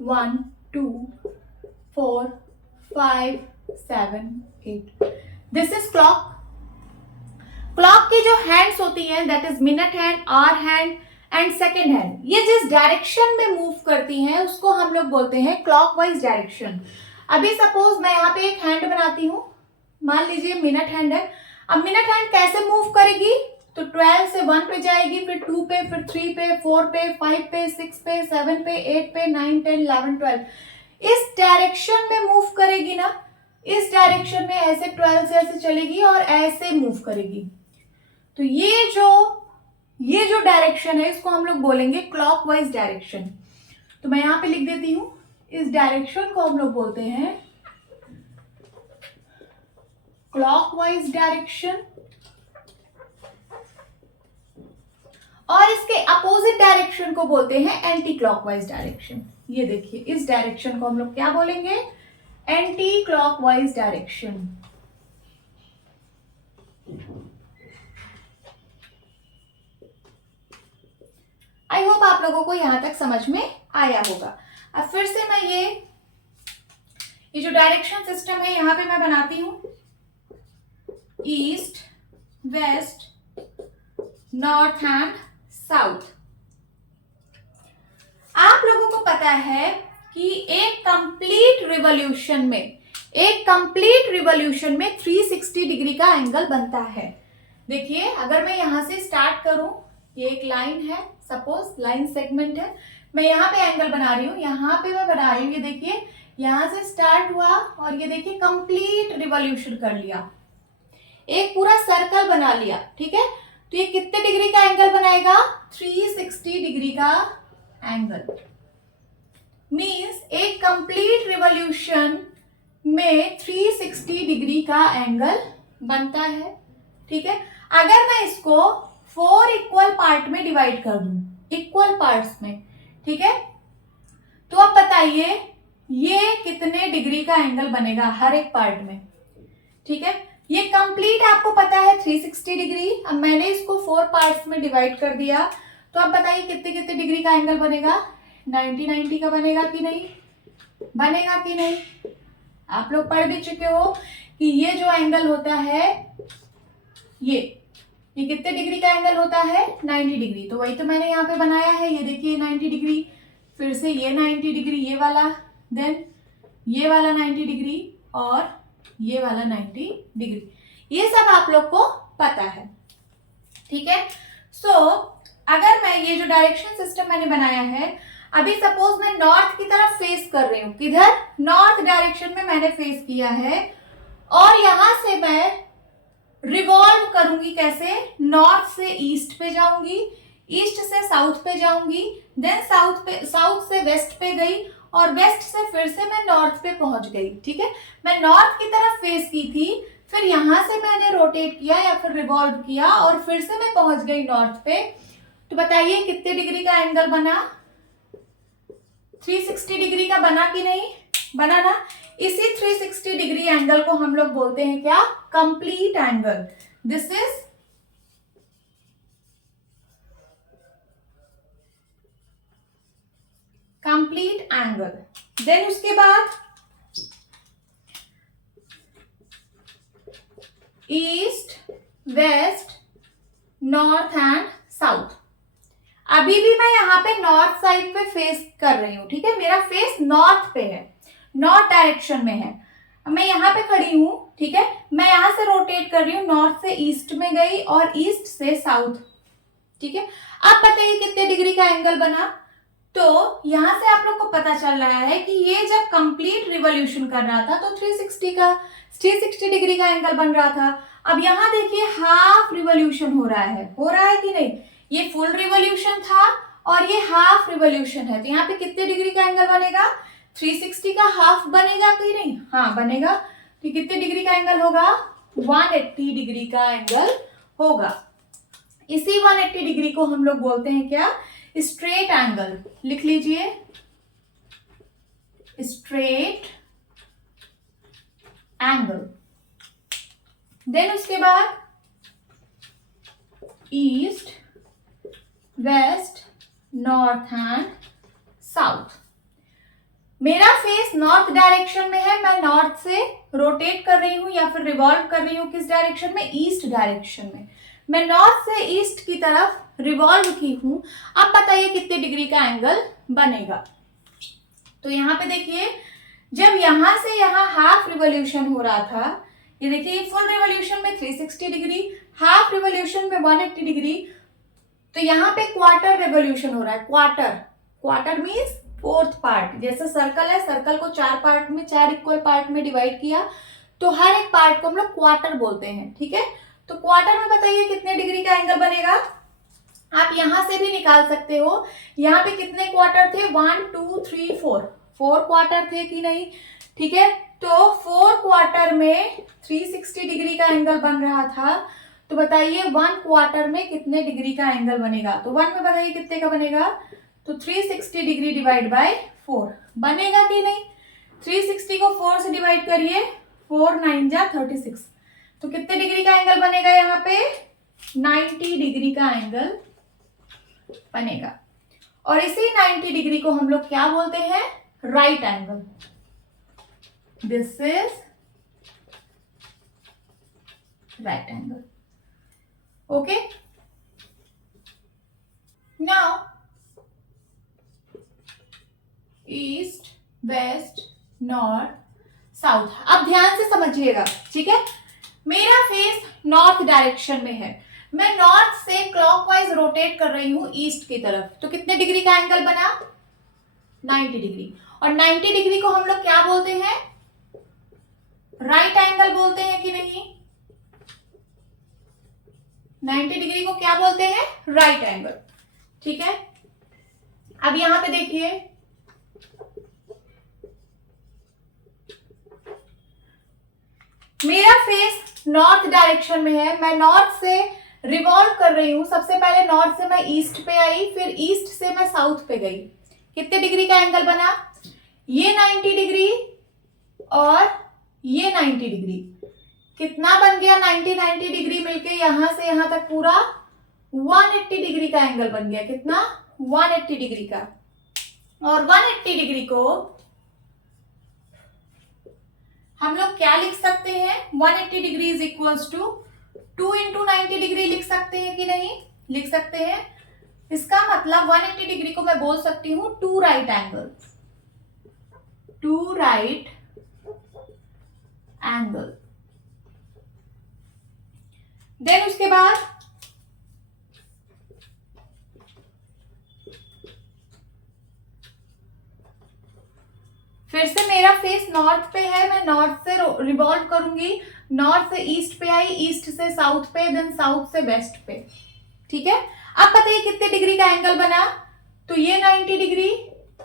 1, 2, 4, 5, 7, 8, दिस इज क्लॉक। क्लॉक जो हैंड्स होती हैं that is minute hand, hour hand and second hand, ये जिस डायरेक्शन में मूव करती हैं उसको हम लोग बोलते हैं क्लॉकवाइज डायरेक्शन। अभी सपोज मैं यहाँ पे एक हैंड बनाती हूँ, मान लीजिए मिनट हैंड है। अब मिनट हैंड कैसे मूव करेगी, तो 12 से 1 पे जाएगी, फिर 2 पे, फिर 3 पे, 4 पे, 5 पे, 6 पे, 7 पे, 8 पे, 9, 10, 11, 12, इस डायरेक्शन में मूव करेगी ना, इस डायरेक्शन में ऐसे 12 से ऐसे चलेगी और ऐसे मूव करेगी। तो ये जो डायरेक्शन है इसको हम लोग बोलेंगे क्लॉकवाइज डायरेक्शन। तो मैं यहां पे लिख देती हूं, इस डायरेक्शन को हम लोग बोलते हैं क्लॉकवाइज डायरेक्शन, और इसके अपोजिट डायरेक्शन को बोलते हैं एंटी क्लॉकवाइज डायरेक्शन। ये देखिए, इस डायरेक्शन को हम लोग क्या बोलेंगे, anti clockwise direction. I hope आप लोगों को यहां तक समझ में आया होगा। अब फिर से मैं ये जो डायरेक्शन सिस्टम है यहां पे मैं बनाती हूं, east, west, north and south. आप लोगों को पता है कि एक कंप्लीट रिवॉल्यूशन में 360 डिग्री का एंगल बनता है। देखिए, अगर मैं यहां से स्टार्ट करूं, ये एक लाइन है, सपोज लाइन सेगमेंट है, मैं यहाँ पे एंगल बना रही हूँ, यहाँ पे मैं बना रही हूँ, ये देखिए यहाँ से स्टार्ट हुआ और ये देखिए कंप्लीट रिवॉल्यूशन कर लिया, एक पूरा सर्कल बना लिया, ठीक है। तो ये कितने डिग्री का एंगल बनाएगा, 360 डिग्री का एंगल। मींस एक कंप्लीट रिवॉल्यूशन में 360 डिग्री का एंगल बनता है, ठीक है। अगर मैं इसको 4 इक्वल पार्ट में डिवाइड कर दूं, इक्वल पार्ट्स में, ठीक है, तो अब बताइए ये कितने डिग्री का एंगल बनेगा हर एक पार्ट में, ठीक है। ये कंप्लीट आपको पता है 360 डिग्री। अब मैंने इसको 4 पार्ट्स में डिवाइड कर दिया, तो अब बताइए कितने कितने डिग्री का एंगल बनेगा, 90 का बनेगा कि नहीं, बनेगा कि नहीं। आप लोग पढ़ भी चुके हो कि ये जो एंगल होता है ये कितने डिग्री का एंगल होता है, 90 डिग्री। तो वही तो मैंने यहाँ पे बनाया है, ये देखिए 90 डिग्री, फिर से ये 90 डिग्री, ये वाला, देन ये वाला 90 डिग्री और ये वाला 90 डिग्री, ये सब आप लोग को पता है, ठीक है। सो अगर मैं ये जो डायरेक्शन सिस्टम मैंने बनाया है, अभी सपोज मैं नॉर्थ की तरफ फेस कर रही हूं, किधर, नॉर्थ डायरेक्शन में मैंने फेस किया है, और यहां से मैं रिवॉल्व करूंगी, कैसे, नॉर्थ से ईस्ट पे जाऊंगी, ईस्ट से साउथ पे जाऊंगी, देन साउथ से वेस्ट पे गई, और वेस्ट से फिर से मैं नॉर्थ पे पहुंच गई, ठीक है। मैं नॉर्थ की तरफ फेस की थी, फिर यहां से मैंने रोटेट किया या फिर रिवॉल्व किया और फिर से मैं पहुंच गई नॉर्थ पे। तो बताइए कितने डिग्री का एंगल बना, 360 डिग्री का बना कि नहीं, बना ना। इसी 360 डिग्री एंगल को हम लोग बोलते हैं क्या, complete angle. This is complete angle. Then उसके बाद east, west, north and south. अभी भी मैं यहाँ पे नॉर्थ साइड पे फेस कर रही हूँ, ठीक है, मेरा फेस नॉर्थ पे है, नॉर्थ डायरेक्शन में है। मैं यहाँ पे खड़ी हूँ, ठीक है, मैं यहाँ से रोटेट कर रही हूँ, नॉर्थ से ईस्ट में गई और ईस्ट से साउथ, ठीक है। अब बताइए कितने डिग्री का एंगल बना। तो यहां से आप लोग को पता चल रहा है कि ये जब कंप्लीट रिवॉल्यूशन कर रहा था तो 360 डिग्री का एंगल बन रहा था। अब यहाँ देखिए हाफ रिवॉल्यूशन हो रहा है कि नहीं, ये फुल रिवॉल्यूशन था और ये हाफ रिवॉल्यूशन है, तो यहाँ पे कितने डिग्री का एंगल बनेगा, 360 का हाफ बनेगा कि नहीं, हाँ बनेगा। तो कितने डिग्री का एंगल होगा, 180 डिग्री का एंगल होगा। इसी 180 डिग्री को हम लोग बोलते हैं क्या, स्ट्रेट एंगल। लिख लीजिए, स्ट्रेट एंगल। देन उसके बाद east, west, north and south. मेरा फेस नॉर्थ डायरेक्शन में है, मैं नॉर्थ से रोटेट कर रही हूं या फिर रिवॉल्व कर रही हूं, किस डायरेक्शन में, ईस्ट डायरेक्शन में। मैं नॉर्थ से ईस्ट की तरफ रिवॉल्व की हूं। अब बताइए कितने डिग्री का एंगल बनेगा। तो यहाँ पे देखिए, जब यहां से यहां हाफ रिवॉल्यूशन हो रहा था, ये देखिए फुल रिवॉल्यूशन में 360 डिग्री, हाफ रिवॉल्यूशन में 180 डिग्री, तो यहाँ पे क्वार्टर रिवॉल्यूशन हो रहा है। Quarter means fourth part. जैसे सर्कल है, सर्कल को 4 पार्ट में, 4 इक्वल पार्ट में डिवाइड किया, तो हर एक पार्ट को हम लोग क्वार्टर बोलते हैं। ठीक है, तो क्वार्टर में बताइए कितने डिग्री का एंगल बनेगा। आप यहां से भी निकाल सकते हो। यहाँ पे कितने क्वार्टर थे, 1 2 3 4 क्वार्टर थे कि नहीं। ठीक है, तो 4 क्वार्टर में 360 डिग्री का एंगल बन रहा था। तो बताइए 1 क्वार्टर में कितने डिग्री का एंगल बनेगा। तो 1 में बताइए कितने का बनेगा। तो 360 डिग्री डिवाइड बाय 4 बनेगा कि नहीं। 360 को 4 से डिवाइड करिए, 4 9 जा 36, तो कितने डिग्री का एंगल बनेगा यहाँ पे, 90 डिग्री का एंगल बनेगा। और इसी 90 डिग्री को हम लोग क्या बोलते हैं, right angle. This is right angle. Okay, now east west north south. अब ध्यान से समझिएगा, ठीक है। मेरा फेस नॉर्थ डायरेक्शन में है, मैं नॉर्थ से क्लॉकवाइज रोटेट कर रही हूं ईस्ट की तरफ, तो कितने डिग्री का एंगल बना, 90 डिग्री। और 90 डिग्री को हम लोग क्या बोलते हैं, राइट एंगल बोलते हैं कि नहीं। 90 डिग्री को क्या बोलते हैं, राइट एंगल। ठीक है, अब यहां पे देखिए, मेरा फेस नॉर्थ डायरेक्शन में है, मैं नॉर्थ से रिवॉल्व कर रही हूं। सबसे पहले नॉर्थ से मैं ईस्ट पे आई, फिर ईस्ट से मैं साउथ पे गई। कितने डिग्री का एंगल बना, ये 90 डिग्री और ये 90 डिग्री। कितना बन गया, 90 डिग्री मिलके यहां से यहां तक पूरा 180 डिग्री का एंगल बन गया। कितना, 180 डिग्री का। और 180 डिग्री को हम लोग क्या लिख सकते हैं, 180 degree is equals to 2 into 90 degree लिख सकते हैं कि नहीं, लिख सकते हैं। इसका मतलब 180 डिग्री को मैं बोल सकती हूं 2 right angles, 2 right angle. Then उसके बाद फिर से मेरा फेस नॉर्थ पे है, मैं नॉर्थ से रिवॉल्व करूंगी, नॉर्थ से ईस्ट पे आई, ईस्ट से साउथ पे, देन साउथ से वेस्ट पे। ठीक है, अब बताइए कितने डिग्री का एंगल बना। तो ये 90 डिग्री,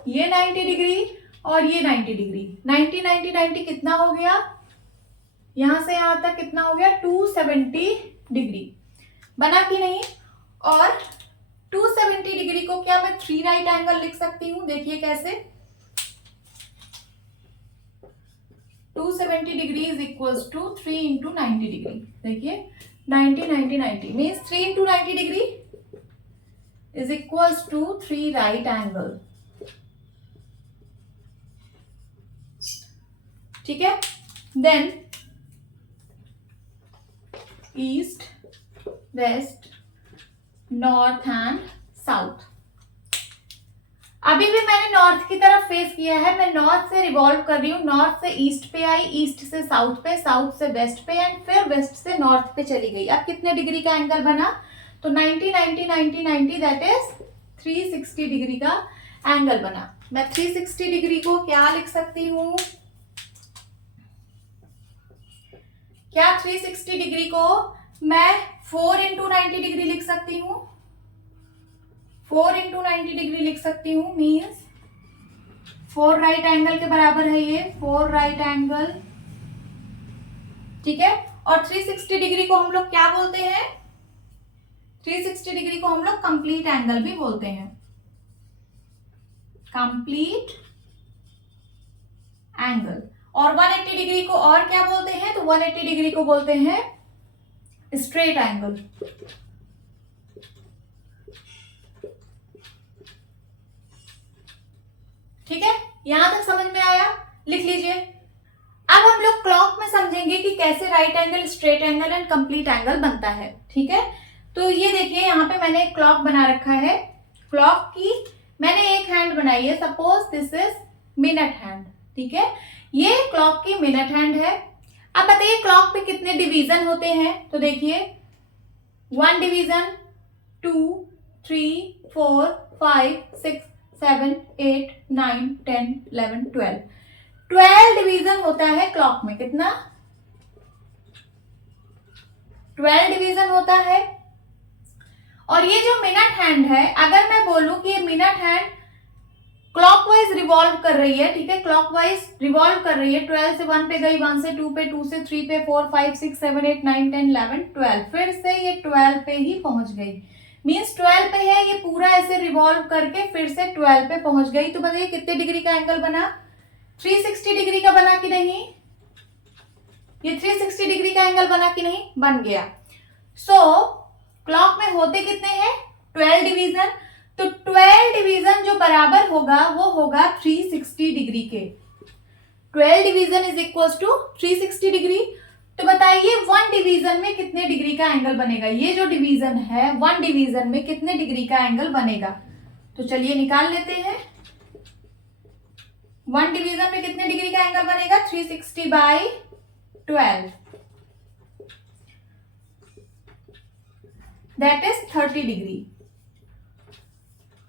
ये 90 डिग्री और ये 90 डिग्री। 90 90 90 कितना हो गया, यहां से यहां तक कितना हो गया, 270 डिग्री बना कि नहीं। और 270 डिग्री को क्या मैं 3 राइट एंगल लिख सकती हूं, देखिए कैसे। 270 degree is equals to 3 into 90 degree. देखिए 90 90 90 means 3 into 90 degree is equals to 3 right angle. ठीक है, then east west north and south. अभी भी मैंने नॉर्थ की तरफ फेस किया है, मैं नॉर्थ से रिवॉल्व कर रही हूँ, नॉर्थ से ईस्ट पे आई, ईस्ट से साउथ पे, साउथ से वेस्ट पे एंड फिर वेस्ट से नॉर्थ पे चली गई। अब कितने डिग्री का एंगल बना, तो 90 90 90 90 दैट इज 360 डिग्री का एंगल बना। मैं 360 डिग्री को क्या लिख सकती हूँ, क्या 360 डिग्री को मैं 4 इंटू 90 डिग्री लिख सकती हूँ, 4 इंटू 90 डिग्री लिख सकती हूँ, मीन्स 4 राइट एंगल के बराबर है ये, 4 राइट एंगल। ठीक है, और 360 डिग्री को हम लोग क्या बोलते हैं, 360 डिग्री को हम लोग कंप्लीट एंगल भी बोलते हैं, कंप्लीट एंगल। और 180 डिग्री को और क्या बोलते हैं, तो 180 डिग्री को बोलते हैं स्ट्रेट एंगल। ठीक है, यहां तक समझ में आया, लिख लीजिए। अब हम लोग क्लॉक में समझेंगे कि कैसे right angle, straight angle and complete angle बनता है। ठीक है, तो ये देखिए यहाँ पे मैंने एक क्लॉक बना रखा है, क्लॉक की मैंने एक हैंड बनाई है, suppose this is minute hand, ठीक है, ये क्लॉक की मिनट हैंड है। अब बताइए क्लॉक पे कितने डिवीजन होते हैं, तो देखिए 1 डिवीजन, 2, 3, 4, 5, 6, 7, 8, 9, 10, 11, 12 डिवीजन होता है क्लॉक में। कितना? 12 डिवीजन होता है। और ये जो मिनट हैंड है, अगर मैं बोलूं कि ये मिनट हैंड क्लॉकवाइज रिवॉल्व कर रही है, ठीक है, क्लॉकवाइज रिवॉल्व कर रही है, 12 से 1 पे गई, 1 से 2 पे, 2 से 3 पे, 4, 5, 6, 7, 8, 9, 10, 11, 12, फिर से ये 12 पे ही पहुंच गई, मीन्स 12 पे है, ये पूरा ऐसे रिवॉल्व करके फिर से 12 पे पहुंच गई। तो बताइए कितने डिग्री का एंगल बना? 360 डिग्री का बना कि नहीं? ये 360 डिग्री का एंगल बना कि नहीं? बन गया। क्लॉक में होते कितने हैं? 12 डिवीजन। तो 12 डिवीजन जो बराबर होगा वो होगा 360 डिग्री के। 12 division is equal to 360 degree. तो बताइए 1 डिवीजन में कितने डिग्री का एंगल बनेगा? ये जो डिवीजन है 1 डिवीजन में कितने डिग्री का एंगल बनेगा? तो चलिए निकाल लेते हैं। 1 डिवीजन में कितने डिग्री का एंगल बनेगा? 360 बाई 12, दैट इज 30 डिग्री।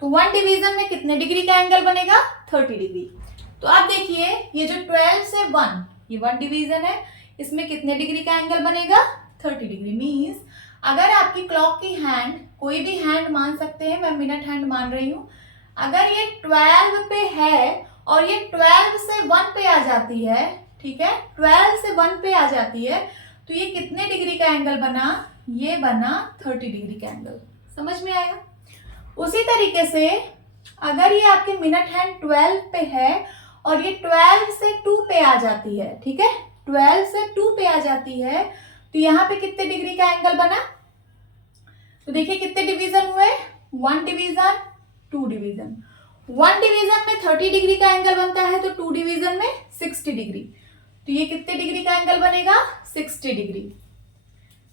तो 1 डिवीजन में कितने डिग्री का एंगल बनेगा? 30 डिग्री। तो आप देखिए ये जो 12 से 1, ये 1 डिवीजन है, इसमें कितने डिग्री का एंगल बनेगा? 30 डिग्री। मीन्स अगर आपकी क्लॉक की हैंड, कोई भी हैंड मान सकते हैं, मैं मिनट हैंड मान रही हूं, अगर ये 12 पे है और ये 12 से 1 पे आ जाती है, ठीक है, 12 से 1 पे आ जाती है, तो ये कितने डिग्री का एंगल बना? ये बना 30 डिग्री का एंगल। समझ में आया? उसी तरीके से अगर ये आपकी मिनट हैंड 12 पे है और ये 12 से 2 पे आ जाती है, ठीक है, 12 से 2 पे आ जाती है, तो यहाँ पे कितने डिग्री का एंगल बना? तो देखिए कितने डिवीजन हुए? 1 डिवीजन, 2 डिवीजन। 1 डिवीजन में 30 डिग्री का एंगल बनता है, तो 2 डिवीजन में 60 डिग्री। तो ये कितने डिग्री का एंगल बनेगा? 60 डिग्री।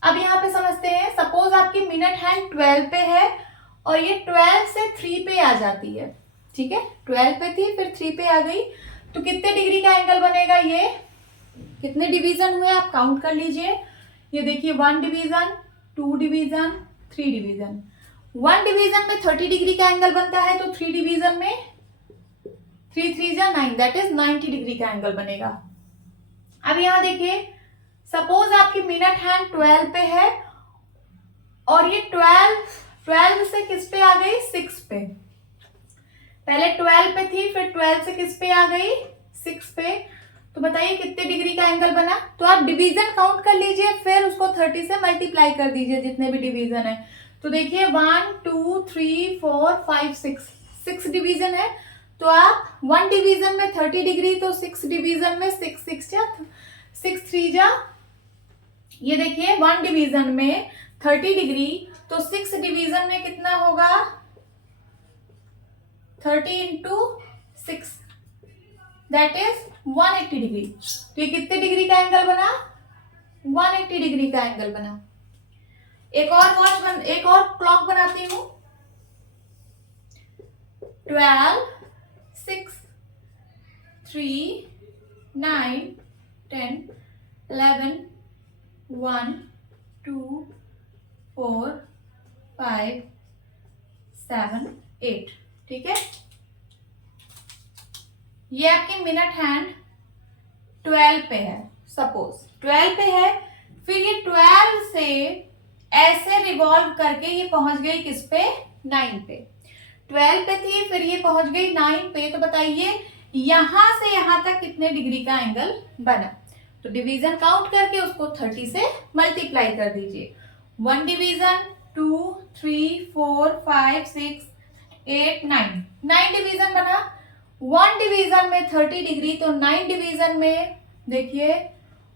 अब यहाँ पे समझते हैं, सपोज आपकी मिनट हैंड 12 पे है और ये 12 से 3 पे आ जाती है, ठीक है, 12 पे थी फिर 3 पे आ गई, तो कितने डिग्री का एंगल बनेगा? ये कितने डिवीजन हुए आप काउंट कर लीजिए। ये देखिए 1 डिवीजन, 2 डिवीजन, 3 डिवीजन। 1 डिवीजन में 30 डिग्री का एंगल बनता है, तो 3 डिवीजन में 3 3 जा 9, दैट इज 90 डिग्री का एंगल बनेगा। अब यहाँ देखिए, सपोज आपकी मिनट हैंड 12 पे है और ये 12 से किस पे आ गई? 6 पे। पहले 12 पे थी, फिर 12 से किस पे आ गई? 6 पे। तो बताइए कितने डिग्री का एंगल बना? तो आप डिवीजन काउंट कर लीजिए, फिर उसको 30 से मल्टीप्लाई कर दीजिए जितने भी डिवीजन है। तो देखिए 1 2 3 4 5 6 डिवीजन है, तो आप 1 डिवीजन में 30 डिग्री, तो 6 डिवीजन में 6 3 जा, ये देखिए 1 डिवीजन में 30 डिग्री, तो 6 डिवीजन में कितना होगा? 30 इंटू 6, दैट इज 180 डिग्री। तो ये कितने डिग्री का एंगल बना? 180 डिग्री का एंगल बना। एक और क्लॉक बनाती हूं। 12 6 3 9 10 11 1 2 4 5 7 8, ठीक है। ये आपकी मिनट हैंड 12 पे है, सपोज 12 पे है, फिर ये 12 से ऐसे रिवॉल्व करके ये पहुंच गई किस पे? 9 पे। 12 पे थी, फिर ये पहुंच गई 9 पे। तो बताइए यहां से यहां तक कितने डिग्री का एंगल बना? तो डिवीजन काउंट करके उसको 30 से मल्टीप्लाई कर दीजिए। 1 डिवीजन, 2 3 4 5 6 8 9 डिवीजन बना। 1 डिवीजन में 30 डिग्री, तो 9 डिवीजन में देखिए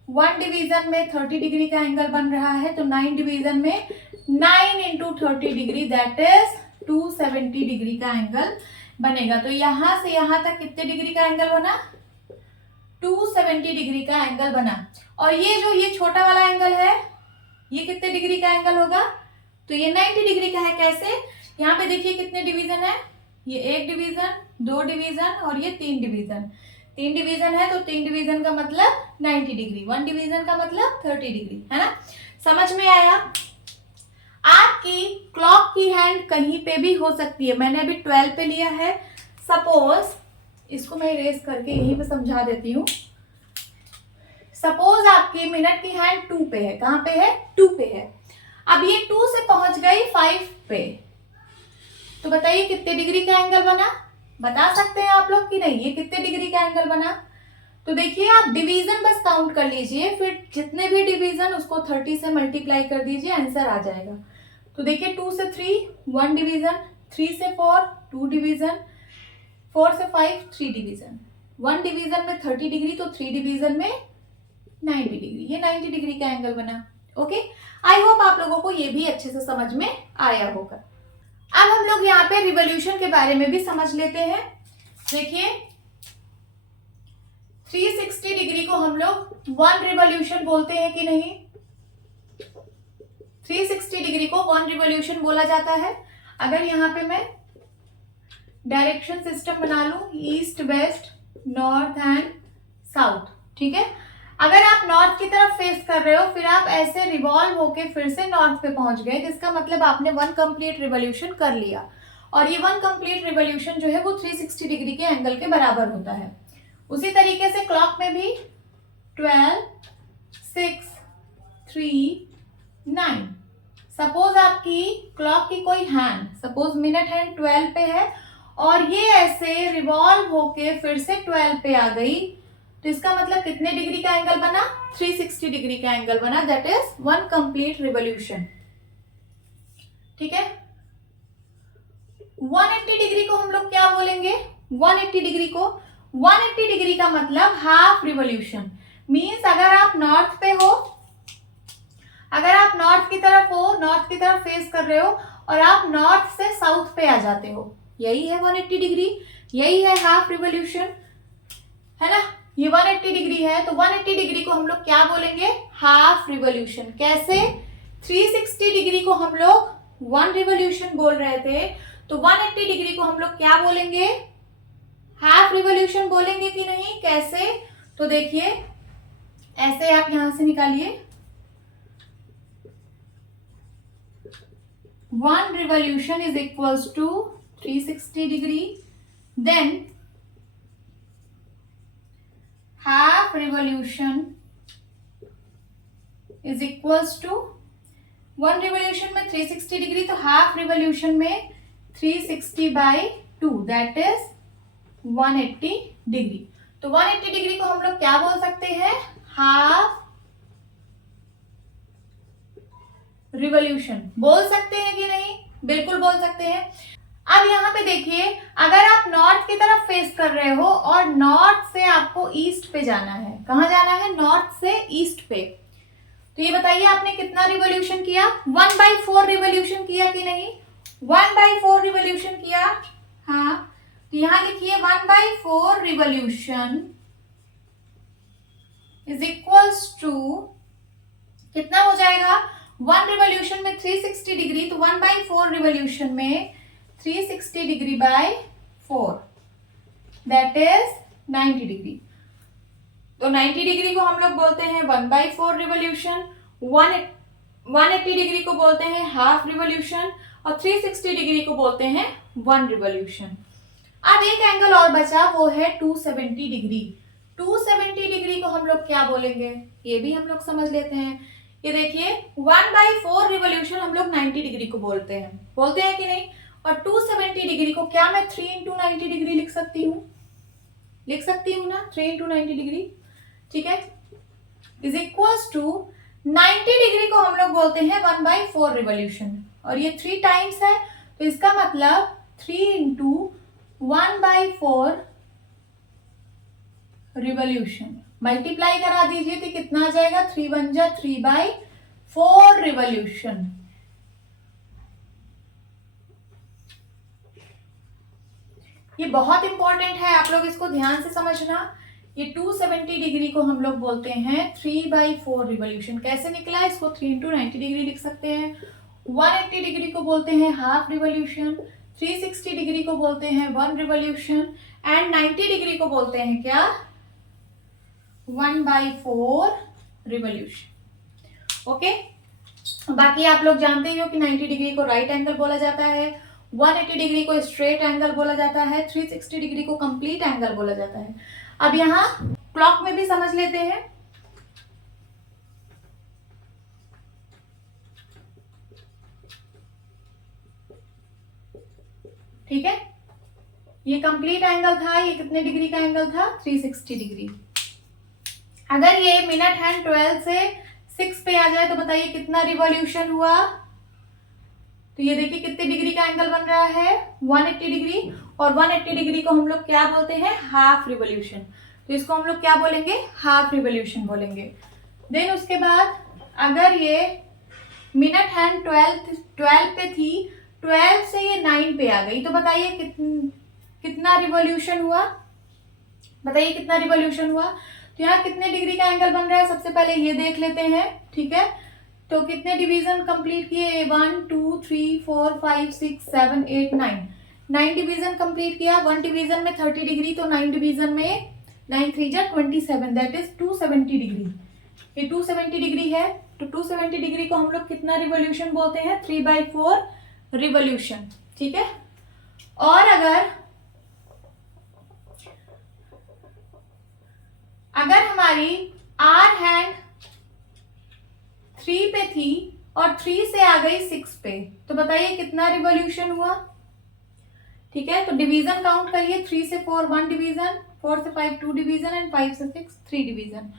1 डिवीजन में 30 डिग्री का एंगल बन रहा है, तो 9 डिवीजन में 9 into 30 degree, that is 270 degree का एंगल बनेगा। तो यहां से यहां तक कितने डिग्री का एंगल बना? 270 डिग्री का एंगल बना। और ये जो ये छोटा वाला एंगल है, ये कितने डिग्री का एंगल होगा? तो ये 90 डिग्री का है। कैसे? यहाँ पे देखिए कितने डिवीजन है, ये 1 डिवीजन, 2 डिवीजन और ये 3 डिवीजन। 3 डिवीजन है तो 3 डिवीजन का मतलब 90 डिग्री, 1 डिवीजन का मतलब 30 डिग्री, है ना। समझ में आया? आपकी क्लॉक की हैंड कहीं पे भी हो सकती है। मैंने अभी 12 पे लिया है। सपोज इसको मैं इरेज करके यहीं पे समझा देती हूँ। सपोज आपकी मिनट की हैंड 2 पे है। कहाँ पे है? 2 पे है। अब ये 2 से पहुंच गई 5 पे, तो बताइए कितने डिग्री का एंगल बना? बता सकते हैं आप लोग कि नहीं? ये कितने डिग्री का एंगल बना? तो देखिए आप डिवीजन बस काउंट कर लीजिए, फिर जितने भी डिवीजन उसको 30 से मल्टीप्लाई कर दीजिए, आंसर आ जाएगा। तो देखिए 2 से 3 1 डिवीजन, 3 से 4 2 डिवीजन, 4 से 5 3 डिवीजन। 1 डिवीजन में 30 डिग्री तो 3 डिवीजन में 90 डिग्री। ये 90 डिग्री का एंगल बना। ओके, आई होप आप लोगों को ये भी अच्छे से समझ में आया होगा। अब हम लोग यहाँ पे रिवॉल्यूशन के बारे में भी समझ लेते हैं। देखिए 360 डिग्री को हम लोग 1 रिवॉल्यूशन बोलते हैं कि नहीं? 360 डिग्री को 1 रिवॉल्यूशन बोला जाता है। अगर यहाँ पे मैं डायरेक्शन सिस्टम बना लूं, east west north and south, ठीक है। अगर आप नॉर्थ की तरफ फेस कर रहे हो, फिर आप ऐसे रिवॉल्व होके फिर से नॉर्थ पे पहुंच गए, जिसका मतलब आपने 1 कंप्लीट रिवॉल्यूशन कर लिया। और ये 1 कंप्लीट रिवॉल्यूशन जो है वो 360 डिग्री के एंगल के बराबर होता है। उसी तरीके से क्लॉक में भी 12 6 3 9। सपोज आपकी क्लॉक की कोई हैंड, सपोज मिनट हैंड 12 पे है और ये ऐसे रिवॉल्व होके फिर से 12 पे आ गई, तो इसका मतलब कितने डिग्री का एंगल बना? 360 डिग्री का एंगल बना। दैट इज 1 कंप्लीट रिवॉल्यूशन, ठीक है। 180 डिग्री को हम लोग क्या बोलेंगे? 180 डिग्री को 180 डिग्री का मतलब हाफ रिवॉल्यूशन। मींस अगर आप नॉर्थ पे हो, अगर आप नॉर्थ की तरफ हो, नॉर्थ की तरफ फेस कर रहे हो और आप नॉर्थ से साउथ पे आ जाते हो, यही है 180 डिग्री, यही है हाफ रिवॉल्यूशन, है ना। ये 180 डिग्री है तो 180 डिग्री को हम लोग क्या बोलेंगे? Half revolution. कैसे? 360 डिग्री को हम लोग 1 रिवॉल्यूशन बोल रहे थे, तो 180 डिग्री को हम लोग क्या बोलेंगे? हाफ रिवॉल्यूशन बोलेंगे कि नहीं? कैसे? तो देखिए ऐसे आप यहां से निकालिए, 1 revolution is equals to 360 degree, then half revolution is equals to 1 revolution में 360 डिग्री, तो हाफ रिवॉल्यूशन में 360/2 दैट इज 180 डिग्री। तो 180 डिग्री को हम लोग क्या बोल सकते हैं? हाफ रिवॉल्यूशन बोल सकते हैं कि नहीं? बिल्कुल बोल सकते हैं। अब यहाँ पे देखिए, अगर आप नॉर्थ की तरफ फेस कर रहे हो और नॉर्थ से आपको ईस्ट पे जाना है, कहाँ जाना है? नॉर्थ से ईस्ट पे, तो ये बताइए आपने कितना रिवॉल्यूशन किया? 1/4 रिवॉल्यूशन किया कि नहीं? 1/4 रिवॉल्यूशन किया, हाँ। तो यहाँ लिखिए 1/4 रिवॉल्यूशन इज इक्वल्स टू कितना हो जाएगा? 1 रिवॉल्यूशन में 360 डिग्री, तो 1/4 रिवॉल्यूशन में 360 degree by 4 that is 90 degree. तो 90 डिग्री को हम लोग बोलते हैं 1/4 रिवॉल्यूशन, 180 डिग्री को बोलते हैं हाफ रिवॉल्यूशन और 360 डिग्री को बोलते हैं 1 रिवॉल्यूशन। अब एक एंगल और बचा, वो है 270 डिग्री। 270 डिग्री को हम लोग क्या बोलेंगे? ये भी हम लोग समझ लेते हैं। ये देखिए 1/4 रिवॉल्यूशन हम लोग 90 डिग्री को बोलते हैं कि नहीं? और 270 डिग्री को क्या मैं 3 × 90 डिग्री लिख सकती हूँ? लिख सकती हूँ ना, 3 × 90 डिग्री, ठीक है, इज इक्वल्स टू 90 डिग्री को हम लोग बोलते हैं 1/4 रिवॉल्यूशन, और ये 3 टाइम्स है, तो इसका मतलब 3 × 1/4 रिवॉल्यूशन। मल्टीप्लाई करा दीजिए तो कितना आ जाएगा? 3 × 1 = 3/4 रिवॉल्यूशन। ये बहुत इंपॉर्टेंट है, आप लोग इसको ध्यान से समझना। ये 270 डिग्री को हम लोग बोलते हैं 3/4 रिवॉल्यूशन। कैसे निकला? इसको 3 × 90 डिग्री लिख सकते हैं, 180 डिग्री को बोलते हैं हाफ रिवॉल्यूशन, 360 डिग्री को बोलते हैं 1 रिवॉल्यूशन एंड 90 डिग्री को बोलते हैं क्या, 1/4 रिवॉल्यूशन। ओके, बाकी आप लोग जानते ही हो कि 90 डिग्री को राइट एंगल बोला जाता है, 180 डिग्री को स्ट्रेट एंगल बोला जाता है, 360 डिग्री को कंप्लीट एंगल बोला जाता है। अब यहाँ क्लॉक में भी समझ लेते हैं। ठीक है, ये कंप्लीट एंगल था, ये कितने डिग्री का एंगल था, 360 डिग्री। अगर ये मिनट हैंड 12 से 6 पे आ जाए तो बताइए कितना रिवॉल्यूशन हुआ। तो ये देखिए कितने डिग्री का एंगल बन रहा है, 180 डिग्री। और 180 डिग्री को हम लोग क्या बोलते हैं, हाफ रिवॉल्यूशन। तो इसको हम लोग क्या बोलेंगे, हाफ रिवॉल्यूशन बोलेंगे। देन उसके बाद अगर ये मिनट हैंड 12 पे थी, 12 से ये 9 पे आ गई, तो बताइए कितना रिवॉल्यूशन हुआ, बताइए कितना रिवॉल्यूशन हुआ। तो यहाँ कितने डिग्री का एंगल बन रहा है, सबसे पहले ये देख लेते हैं। ठीक है, तो कितने डिवीजन कंप्लीट किए, 1 2 3 4 5 6 7 8 9 डिवीजन कंप्लीट किया। 1 डिवीजन में 30 डिग्री, तो 9 डिवीजन में 9 3 जा 27, दैट इज 270 डिग्री। ये 270 डिग्री है, तो 270 डिग्री को हम लोग कितना रिवॉल्यूशन बोलते हैं, 3/4 रिवॉल्यूशन। ठीक है, और अगर हमारी आर हैंड 3 पे थी और 3 से आ गई 6 पे, तो बताइए कितना रिवॉल्यूशन हुआ। ठीक है, तो डिवीजन काउंट करिए, 3 से 4 1 डिवीजन, 4 से 5 2 डिवीजन एंड 5 से 6 3 division.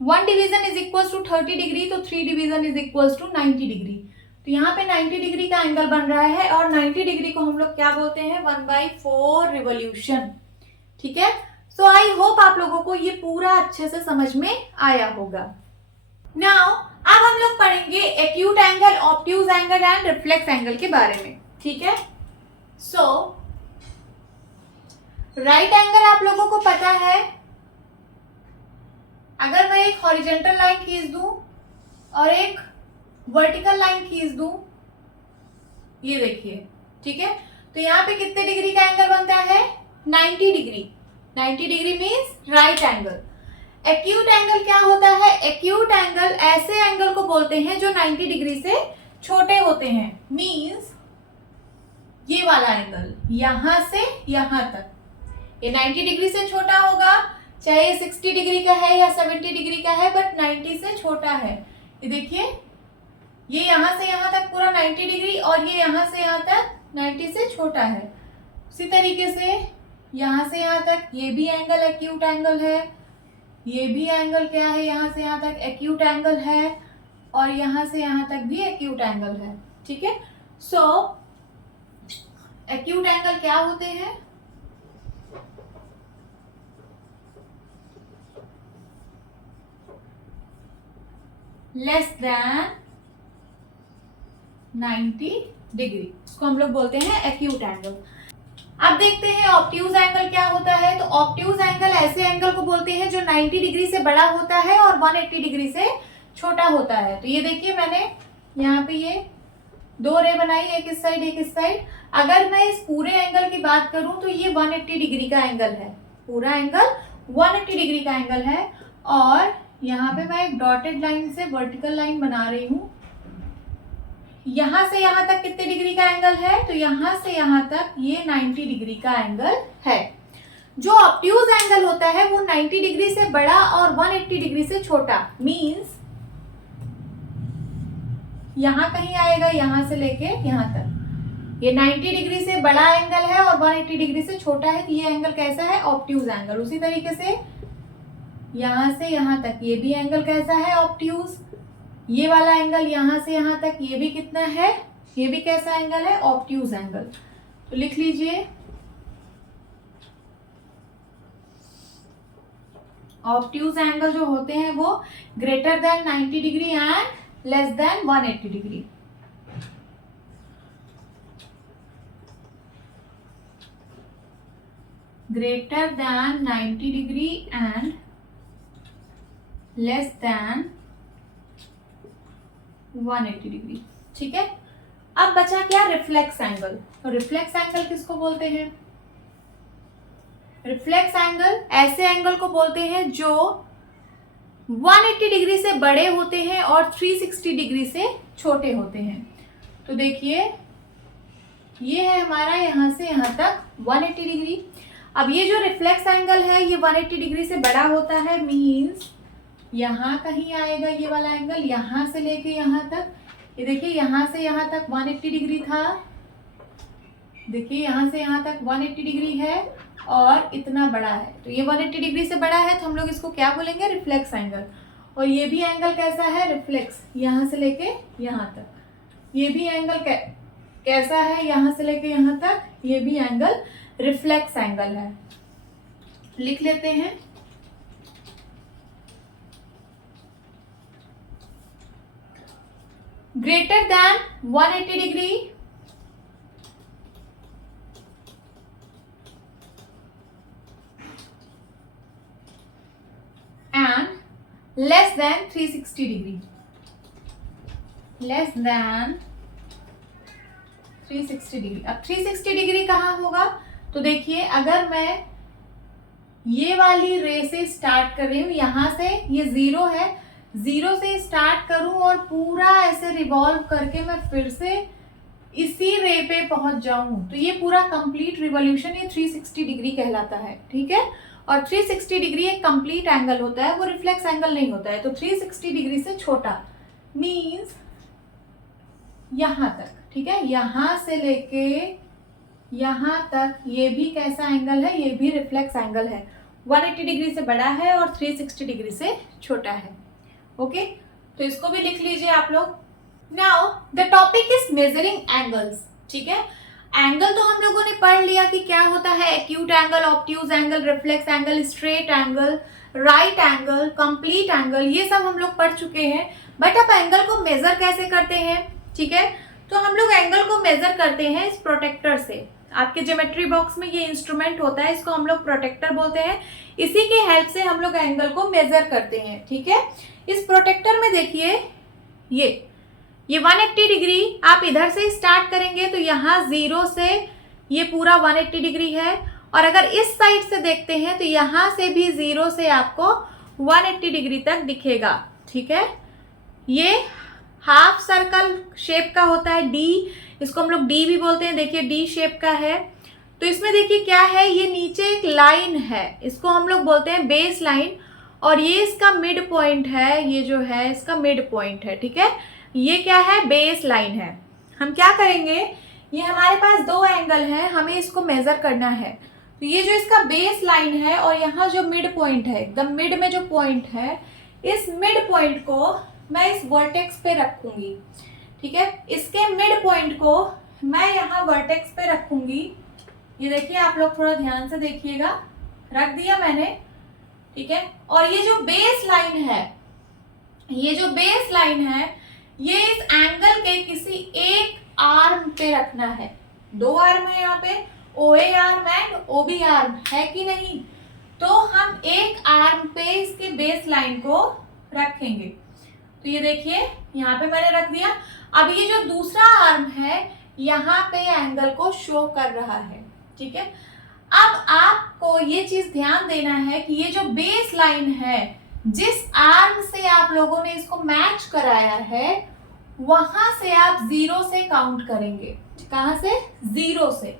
1 division is equal to 30 degree, तो 3 division is equal to 90 degree. तो यहाँ पे 90 डिग्री का एंगल बन रहा है और 90 डिग्री को हम लोग क्या बोलते हैं, 1/4 रिवॉल्यूशन। ठीक है, सो आई होप आप लोगों को ये पूरा अच्छे से समझ में आया होगा। नाउ अब हम लोग पढ़ेंगे acute angle, obtuse angle and reflex angle के बारे में। ठीक है, सो राइट एंगल आप लोगों को पता है, अगर मैं एक हॉरिजॉन्टल लाइन खींच दूं और एक वर्टिकल लाइन खींच दूं, ये देखिए। ठीक है, तो यहाँ पे कितने डिग्री का एंगल बनता है, 90 degree. 90 degree means right angle. Acute angle क्या होता है, एक्यूट एंगल ऐसे एंगल को बोलते हैं जो 90 डिग्री से छोटे होते हैं। मीन्स ये वाला एंगल यहां से यहां तक, ये 90 डिग्री से छोटा होगा, चाहे ये 60 डिग्री का है या 70 डिग्री का है, बट 90 से छोटा है। ये देखिए, ये यहां से यहां तक पूरा 90 डिग्री और ये यहां से यहां तक 90 से छोटा है। उसी तरीके से यहां से यहां तक ये भी एंगल एक्यूट एंगल है, ये भी एंगल क्या है, यहां से यहां तक एक्यूट एंगल है और यहां से यहां तक भी एक्यूट एंगल है। ठीक है, सो एक्यूट एंगल क्या होते हैं, लेस देन 90 डिग्री, इसको हम लोग बोलते हैं एक्यूट एंगल। अब देखते हैं ऑब्ट्यूज एंगल क्या होता है। तो ऑब्ट्यूज एंगल ऐसे एंगल को बोलते हैं जो 90 डिग्री से बड़ा होता है और 180 डिग्री से छोटा होता है। तो ये देखिए, मैंने यहाँ पे ये 2 रे बनाई, एक इस साइड एक इस साइड। अगर मैं इस पूरे एंगल की बात करूं तो ये 180 डिग्री का एंगल है, पूरा एंगल 180 डिग्री का एंगल है। और यहाँ पे मैं एक डॉटेड लाइन से वर्टिकल लाइन बना रही हूँ। यहां से यहां तक कितने डिग्री का एंगल है, तो यहां से यहां तक ये 90 डिग्री का एंगल है। जो ऑब्ट्यूज एंगल होता है वो 90 डिग्री से बड़ा और 180 डिग्री से छोटा। मींस यहां कहीं आएगा, यहां से लेके यहां तक ये 90 डिग्री से बड़ा एंगल है और 180 डिग्री से छोटा है, तो ये एंगल कैसा है, ऑब्ट्यूज एंगल। उसी तरीके से यहां से यहां तक ये भी एंगल कैसा है, ऑब्ट्यूज। ये वाला एंगल यहां से यहां तक ये भी कितना है, ये भी कैसा एंगल है, ऑब्ट्यूज एंगल। तो लिख लीजिए, ऑब्ट्यूज एंगल जो होते हैं वो greater than 90 degree and less than 180 degree. Greater than 90 degree and less than 180 degree. ठीक है, अब बचा क्या, रिफ्लेक्स एंगल। तो रिफ्लेक्स एंगल किसको बोलते हैं, रिफ्लेक्स एंगल ऐसे एंगल को बोलते हैं जो 180 डिग्री से बड़े होते हैं और 360 डिग्री से छोटे होते हैं। तो देखिए ये है हमारा यहां से यहां तक 180 डिग्री। अब ये जो रिफ्लेक्स एंगल है ये 180 डिग्री से बड़ा होता है, मींस यहाँ कहीं आएगा ये वाला एंगल, यहां से लेके यहां तक। ये देखिए यहां से यहां तक 180 डिग्री था, देखिए यहां से यहां तक 180 डिग्री है और इतना बड़ा है। तो ये 180 डिग्री से बड़ा है तो हम लोग इसको क्या बोलेंगे, रिफ्लेक्स एंगल। और ये भी एंगल कैसा है, रिफ्लेक्स, यहां से लेके यहां तक। ये भी एंगल कैसा है, यहां से लेके यहां तक, ये भी एंगल रिफ्लेक्स एंगल है। लिख लेते हैं। Greater than 180 degree and less than 360 degree, less than 360 degree. अब 360 डिग्री कहाँ होगा, तो देखिए अगर मैं ये वाली रे से स्टार्ट कर रही हूँ, यहां से ये 0 है, 0 से स्टार्ट करूं और पूरा ऐसे रिवॉल्व करके मैं फिर से इसी रे पे पहुंच जाऊं, तो ये पूरा कंप्लीट रिवॉल्यूशन ये 360 डिग्री कहलाता है, ठीक है। और 360 डिग्री एक कंप्लीट एंगल होता है, वो रिफ्लेक्स एंगल नहीं होता है। तो 360 डिग्री से छोटा मींस यहां तक, ठीक है, यहां से लेके यहां तक ये भी कैसा एंगल है, ये भी रिफ्लेक्स एंगल है। 180 डिग्री से बड़ा है और 360 डिग्री से छोटा है। ओके, तो इसको भी लिख लीजिए आप लोग। Now the topic is measuring angles, ठीक है। एंगल तो हम लोगों ने पढ़ लिया कि क्या होता है, acute angle, obtuse angle, reflex angle, straight angle, right angle, complete angle, ये सब हम लोग पढ़ चुके हैं। बट अब एंगल को मेजर कैसे करते हैं, ठीक है। तो हम लोग एंगल को मेजर करते हैं इस प्रोटेक्टर से। आपके ज्योमेट्री बॉक्स में ये इंस्ट्रूमेंट होता है, इसको हम लोग प्रोटेक्टर बोलते हैं। इसी की हेल्प से हम लोग एंगल को मेजर करते हैं, ठीक है। इस प्रोटेक्टर में देखिए ये 180 डिग्री आप इधर से स्टार्ट करेंगे तो यहाँ 0 से ये पूरा 180 डिग्री है। और अगर इस साइड से देखते हैं तो यहाँ से भी 0 से आपको 180 डिग्री तक दिखेगा, ठीक है। ये हाफ सर्कल शेप का होता है, डी, इसको हम लोग डी भी बोलते हैं। देखिए डी शेप का है। तो इसमें देखिए क्या है, ये नीचे एक लाइन है, इसको हम लोग बोलते हैं बेस लाइन। और ये इसका मिड पॉइंट है, ये जो है इसका मिड पॉइंट है, ठीक है। ये क्या है, बेस लाइन है। हम क्या करेंगे, ये हमारे पास दो एंगल है, हमें इसको मेजर करना है। तो ये जो इसका बेस लाइन है और यहाँ जो मिड पॉइंट है, एकदम मिड में जो पॉइंट है, इस मिड पॉइंट को मैं इस वर्टेक्स पे रखूंगी, ठीक है। इसके मिड पॉइंट को मैं यहाँ वर्टेक्स पे रखूंगी। ये देखिए आप लोग थोड़ा ध्यान से देखिएगा, रख दिया मैंने, ठीक है। और ये जो बेस लाइन है, ये जो बेस लाइन है, ये इस एंगल के किसी एक आर्म पे रखना है। दो आर्म है यहाँ पे, OA arm and OB arm, है कि नहीं। तो हम एक आर्म पे इसके बेस लाइन को रखेंगे। तो ये देखिए यहाँ पे मैंने रख दिया। अब ये जो दूसरा आर्म है यहाँ पे एंगल को शो कर रहा है, ठीक है। अब आपको ये चीज ध्यान देना है कि ये जो बेस लाइन है, जिस आर्म से आप लोगों ने इसको मैच कराया है, वहां से आप 0 से काउंट करेंगे। कहां से, 0 से।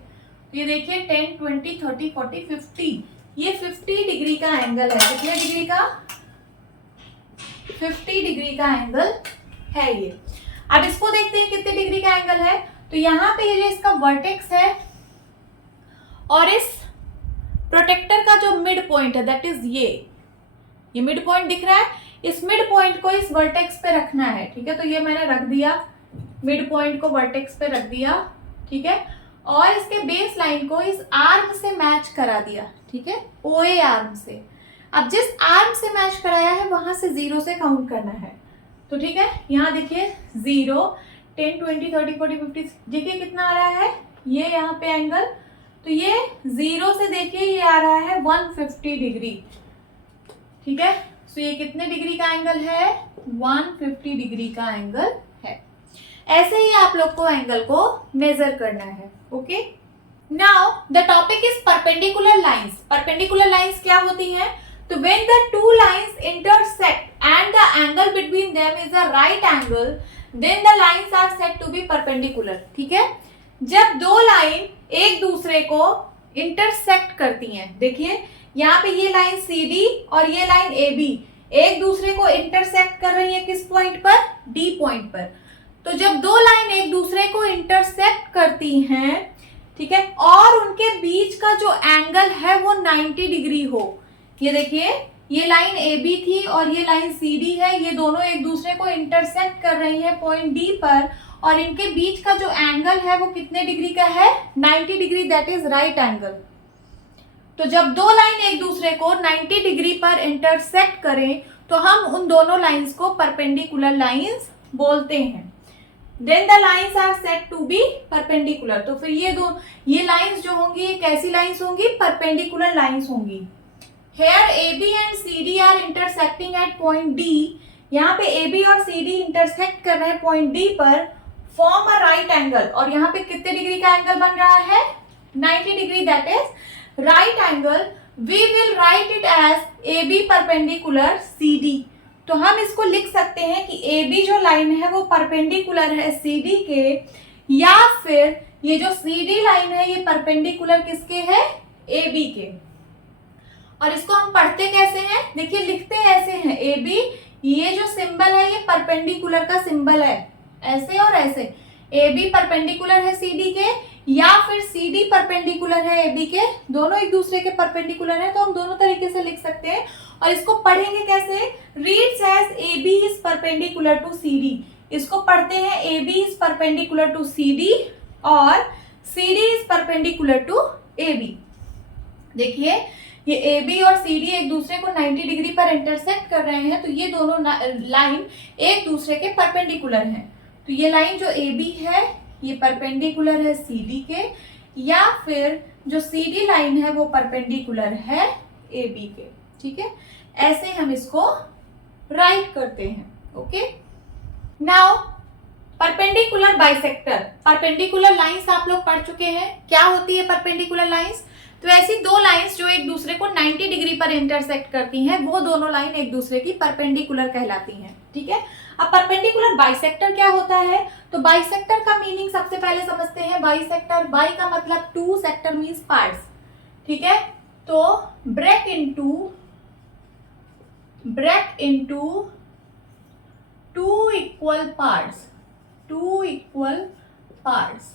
तो ये देखिए 10, 20, 30, 40, 50, ये 50 डिग्री का एंगल है। कितने डिग्री का, 50 डिग्री का एंगल है ये। अब इसको देखते हैं कितने डिग्री का एंगल है। तो यहाँ पे ये जो इसका वर्टेक्स है और इस प्रोटेक्टर का जो मिड पॉइंट है, दैट इज ये मिड पॉइंट दिख रहा है, इस मिड पॉइंट को इस वर्टेक्स पे रखना है, ठीक है। तो ये मैंने रख दिया, मिड पॉइंट को वर्टेक्स पे रख दिया, ठीक है। और इसके बेस लाइन को इस आर्म से मैच करा दिया, ठीक है, OA आर्म से। अब जिस आर्म से मैच कराया है वहां से 0 से काउंट करना है। तो ठीक है, यहाँ देखिए 0, 10, 20, 30, 40, 50, देखिए कितना आ रहा है ये यहाँ पे एंगल। तो ये 0 से देखिए ये आ रहा है 150 डिग्री, ठीक है। तो ये कितने डिग्री का एंगल है, 150 डिग्री का एंगल है। ऐसे ही आप लोग को एंगल को मेजर करना है। Okay, now the topic is perpendicular lines. Perpendicular lines क्या होती हैं? तो when the two lines intersect and the angle between them is a right angle, then the lines are said to be perpendicular. ठीक है, जब दो लाइन एक दूसरे को इंटरसेक्ट करती हैं, देखिए यहाँ पे ये लाइन CD और ये लाइन AB एक दूसरे को इंटरसेक्ट कर रही है किस पॉइंट पर? D पॉइंट पर। तो जब दो लाइन एक दूसरे को इंटरसेक्ट करती हैं, ठीक है, और उनके बीच का जो एंगल है वो 90 डिग्री हो, ये देखिए ये लाइन AB थी और ये लाइन CD है, ये दोनों एक दूसरे को इंटरसेक्ट कर रही है पॉइंट D पर, और इनके बीच का जो एंगल है वो कितने डिग्री का है? 90 degree, that is right angle. तो जब दो लाइन एक दूसरे को 90 डिग्री पर इंटरसेक्ट करें तो हम उन दोनों लाइंस को परपेंडिकुलर लाइंस बोलते हैं। Then the lines are said to be perpendicular. तो फिर ये लाइंस जो होंगी ये कैसी लाइंस होंगी? परपेंडिकुलर लाइंस होंगी। Here AB and CD are intersecting at point D। यहाँ पे AB और CD इंटरसेक्ट कर रहे हैं पॉइंट D पर, फॉर्म अ राइट एंगल, और यहाँ पे कितने डिग्री का एंगल बन रहा है? 90 degree, that is right angle. We will write it as AB perpendicular CD। तो हम इसको लिख सकते हैं कि AB जो लाइन है वो परपेंडिकुलर है CD के, या फिर ये जो CD लाइन है ये परपेंडिकुलर किसके है? AB के। और इसको हम पढ़ते कैसे हैं? देखिए लिखते ऐसे हैं, AB, ये जो सिंबल है ये परपेंडिकुलर का सिंबल है, ऐसे और ऐसे। AB परपेंडिकुलर है CD के, या फिर CD परपेंडिकुलर है AB के, दोनों एक दूसरे के परपेंडिकुलर है, तो हम दोनों तरीके से लिख सकते हैं। और इसको पढ़ेंगे कैसे? Reads as AB is perpendicular to CD। इसको पढ़ते हैं AB is perpendicular to CD और CD is perpendicular to AB। देखिए ये AB और CD एक दूसरे को 90 डिग्री पर इंटरसेक्ट कर रहे हैं, तो ये दोनों लाइन एक दूसरे के परपेंडिकुलर हैं। तो ये लाइन जो AB है ये परपेंडिकुलर है CD के, या फिर जो CD लाइन है वो परपेंडिकुलर है AB के। ठीक है, ऐसे हम इसको राइट करते हैं। Okay, now perpendicular bisector. Perpendicular lines आप लोग पढ़ चुके हैं, क्या होती है परपेंडिकुलर लाइंस? तो ऐसी दो लाइंस जो एक दूसरे को 90 डिग्री पर इंटरसेक्ट करती हैं, वो दोनों लाइन एक दूसरे की परपेंडिकुलर कहलाती हैं। ठीक है, अब परपेंडिकुलर बाइसेक्टर क्या होता है? तो बाइसेक्टर का मीनिंग सबसे पहले समझते हैं। बाइसेक्टर, बाई का मतलब टू, सेक्टर मींस पार्ट्स। ठीक है, तो break into two equal parts. Two equal parts,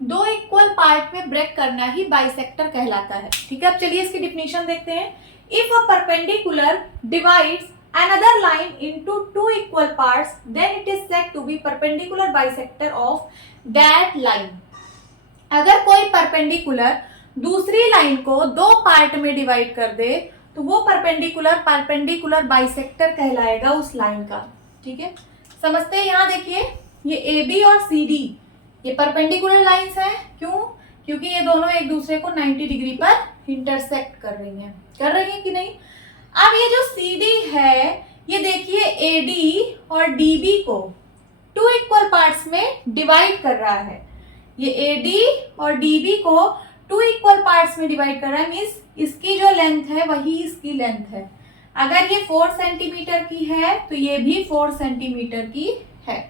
दो इक्वल पार्ट में ब्रेक करना ही बाइसेक्टर कहलाता है। ठीक है, अब चलिए इसकी डिफिनेशन देखते हैं। If a perpendicular divides another line into two equal parts, then it is said to be perpendicular bisector of that line। अगर कोई परपेंडिकुलर दूसरी लाइन को दो पार्ट में डिवाइड कर दे तो वो परपेंडिकुलर बाइसेक्टर कहलाएगा उस लाइन का। ठीक है, समझते हैं। यहाँ देखिए ये AB और CD ये परपेंडिकुलर लाइंस हैं। क्यों? क्योंकि ये दोनों एक दूसरे को 90 डिग्री पर इंटरसेक्ट कर रही हैं कि नहीं? अब ये जो CD है ये देखिए AD और DB को टू इक्वल पार्ट्स में डिवाइड कर रहा है। ये AD और DB को टू इक्वल पार्ट्स में डिवाइड कर रहा है, मीन्स इसकी जो लेंथ है वही इसकी लेंथ है। अगर ये 4 सेंटीमीटर की है तो ये भी 4 सेंटीमीटर की है।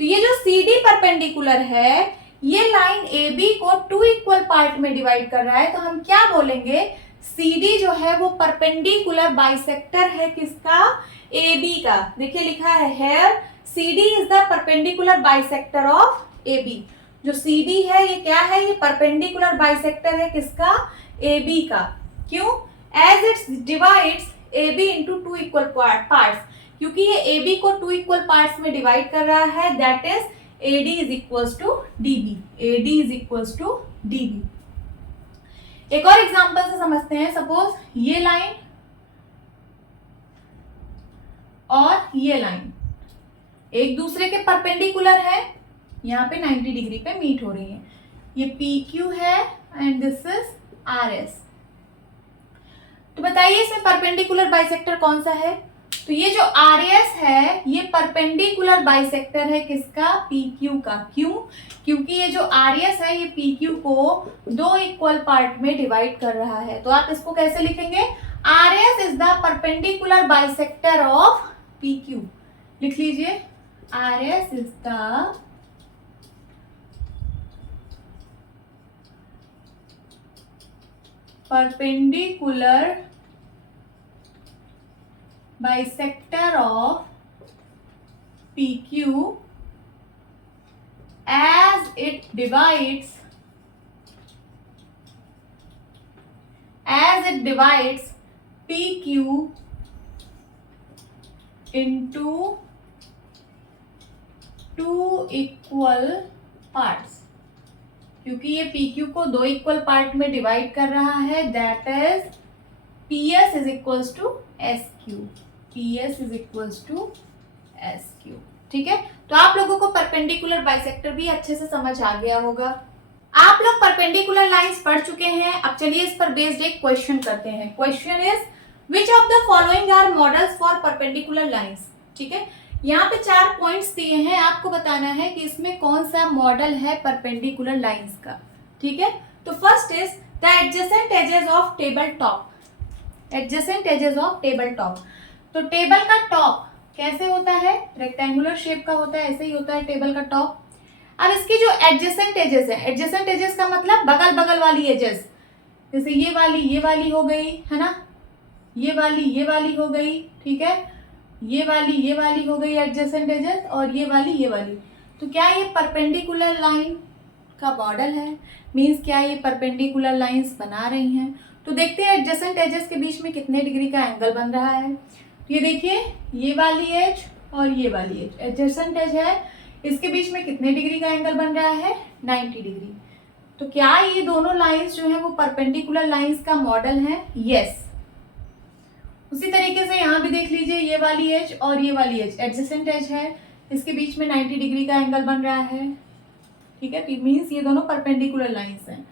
तो ये जो CD परपेंडिकुलर है ये लाइन AB को टू इक्वल पार्ट में डिवाइड कर रहा है, तो हम क्या बोलेंगे? CD जो है वो परपेंडिकुलर बाइसेक्टर है किसका? AB का। देखिए लिखा है here CD is the perpendicular bisector of AB। जो CD है ये क्या है? ये परपेंडिकुलर बाइसेक्टर है किसका? AB का। क्यों? As its divides AB into two equal parts, क्योंकि ये AB को टू इक्वल पार्ट्स में डिवाइड कर रहा है, that is AD is equals to DB। AD is equals to DB। एक और एग्जांपल से समझते हैं। सपोज ये लाइन और ये लाइन एक दूसरे के परपेंडिकुलर है, यहाँ पे 90 डिग्री पे मीट हो रही है। ये PQ है एंड दिस इज RS। तो बताइए इसमें परपेंडिकुलर बाइसेक्टर कौन सा है? तो ये जो आर एस है ये परपेंडिकुलर बाइसेक्टर है किसका, पी क्यू का। क्यों? क्योंकि ये जो आर एस है ये पी क्यू को दो इक्वल पार्ट में डिवाइड कर रहा है। तो आप इसको कैसे लिखेंगे, are S is the perpendicular bisector of P Q. लिख लीजिए, are S is the perpendicular bisector of PQ as it divides PQ into two equal parts। क्योंकि ये PQ को दो इक्वल पार्ट में डिवाइड कर रहा है, that is PS is equals to SQ। PS is equals to SQ। ठीक है, तो आप लोगों को परपेंडिकुलर बाइसेक्टर भी अच्छे से समझ आ गया होगा। आप लोग परपेंडिकुलर लाइंस पढ़ चुके हैं। अब चलिए इस पर बेस्ड एक क्वेश्चन करते हैं। Question is which of the following are models for perpendicular lines. ठीक है, यहाँ पे 4 पॉइंट्स दिए हैं, आपको बताना है कि इसमें कौन सा मॉडल है परपेंडिकुलर लाइंस का। ठीक है, तो first is the adjacent edges of table top. Adjacent edges of table top, तो टेबल का टॉप कैसे होता है, रेक्टेंगुलर शेप का होता है, ऐसे ही होता है टेबल का टॉप। अब इसकी जो एडजेसेंट एजेस है, एडजेसेंट एजेस का मतलब बगल बगल वाली एजेस, जैसे ये वाली हो गई है ना, ये वाली हो गई। ठीक है, ये वाली हो गई एडजेसेंट एजेस, और ये वाली। तो क्या ये परपेंडिकुलर लाइन का मॉडल है, मींस क्या ये परपेंडिकुलर लाइंस बना रही हैं। तो देखते हैं एडजेसेंट एजेस के बीच में कितने डिग्री का एंगल बन रहा है। तो ये देखिए, ये वाली एज और ये वाली एज एडजेसेंट एज है, इसके बीच में कितने डिग्री का एंगल बन रहा है, 90 डिग्री। तो क्या ये दोनों लाइंस जो है वो परपेंडिकुलर लाइंस का मॉडल है, यस। उसी तरीके से यहाँ भी देख लीजिए, ये वाली एज और ये वाली एज एडजेसेंट एज है, इसके बीच में 90 डिग्री का एंगल बन रहा है। ठीक है, तो मीन्स ये दोनों परपेंडिकुलर लाइंस हैं।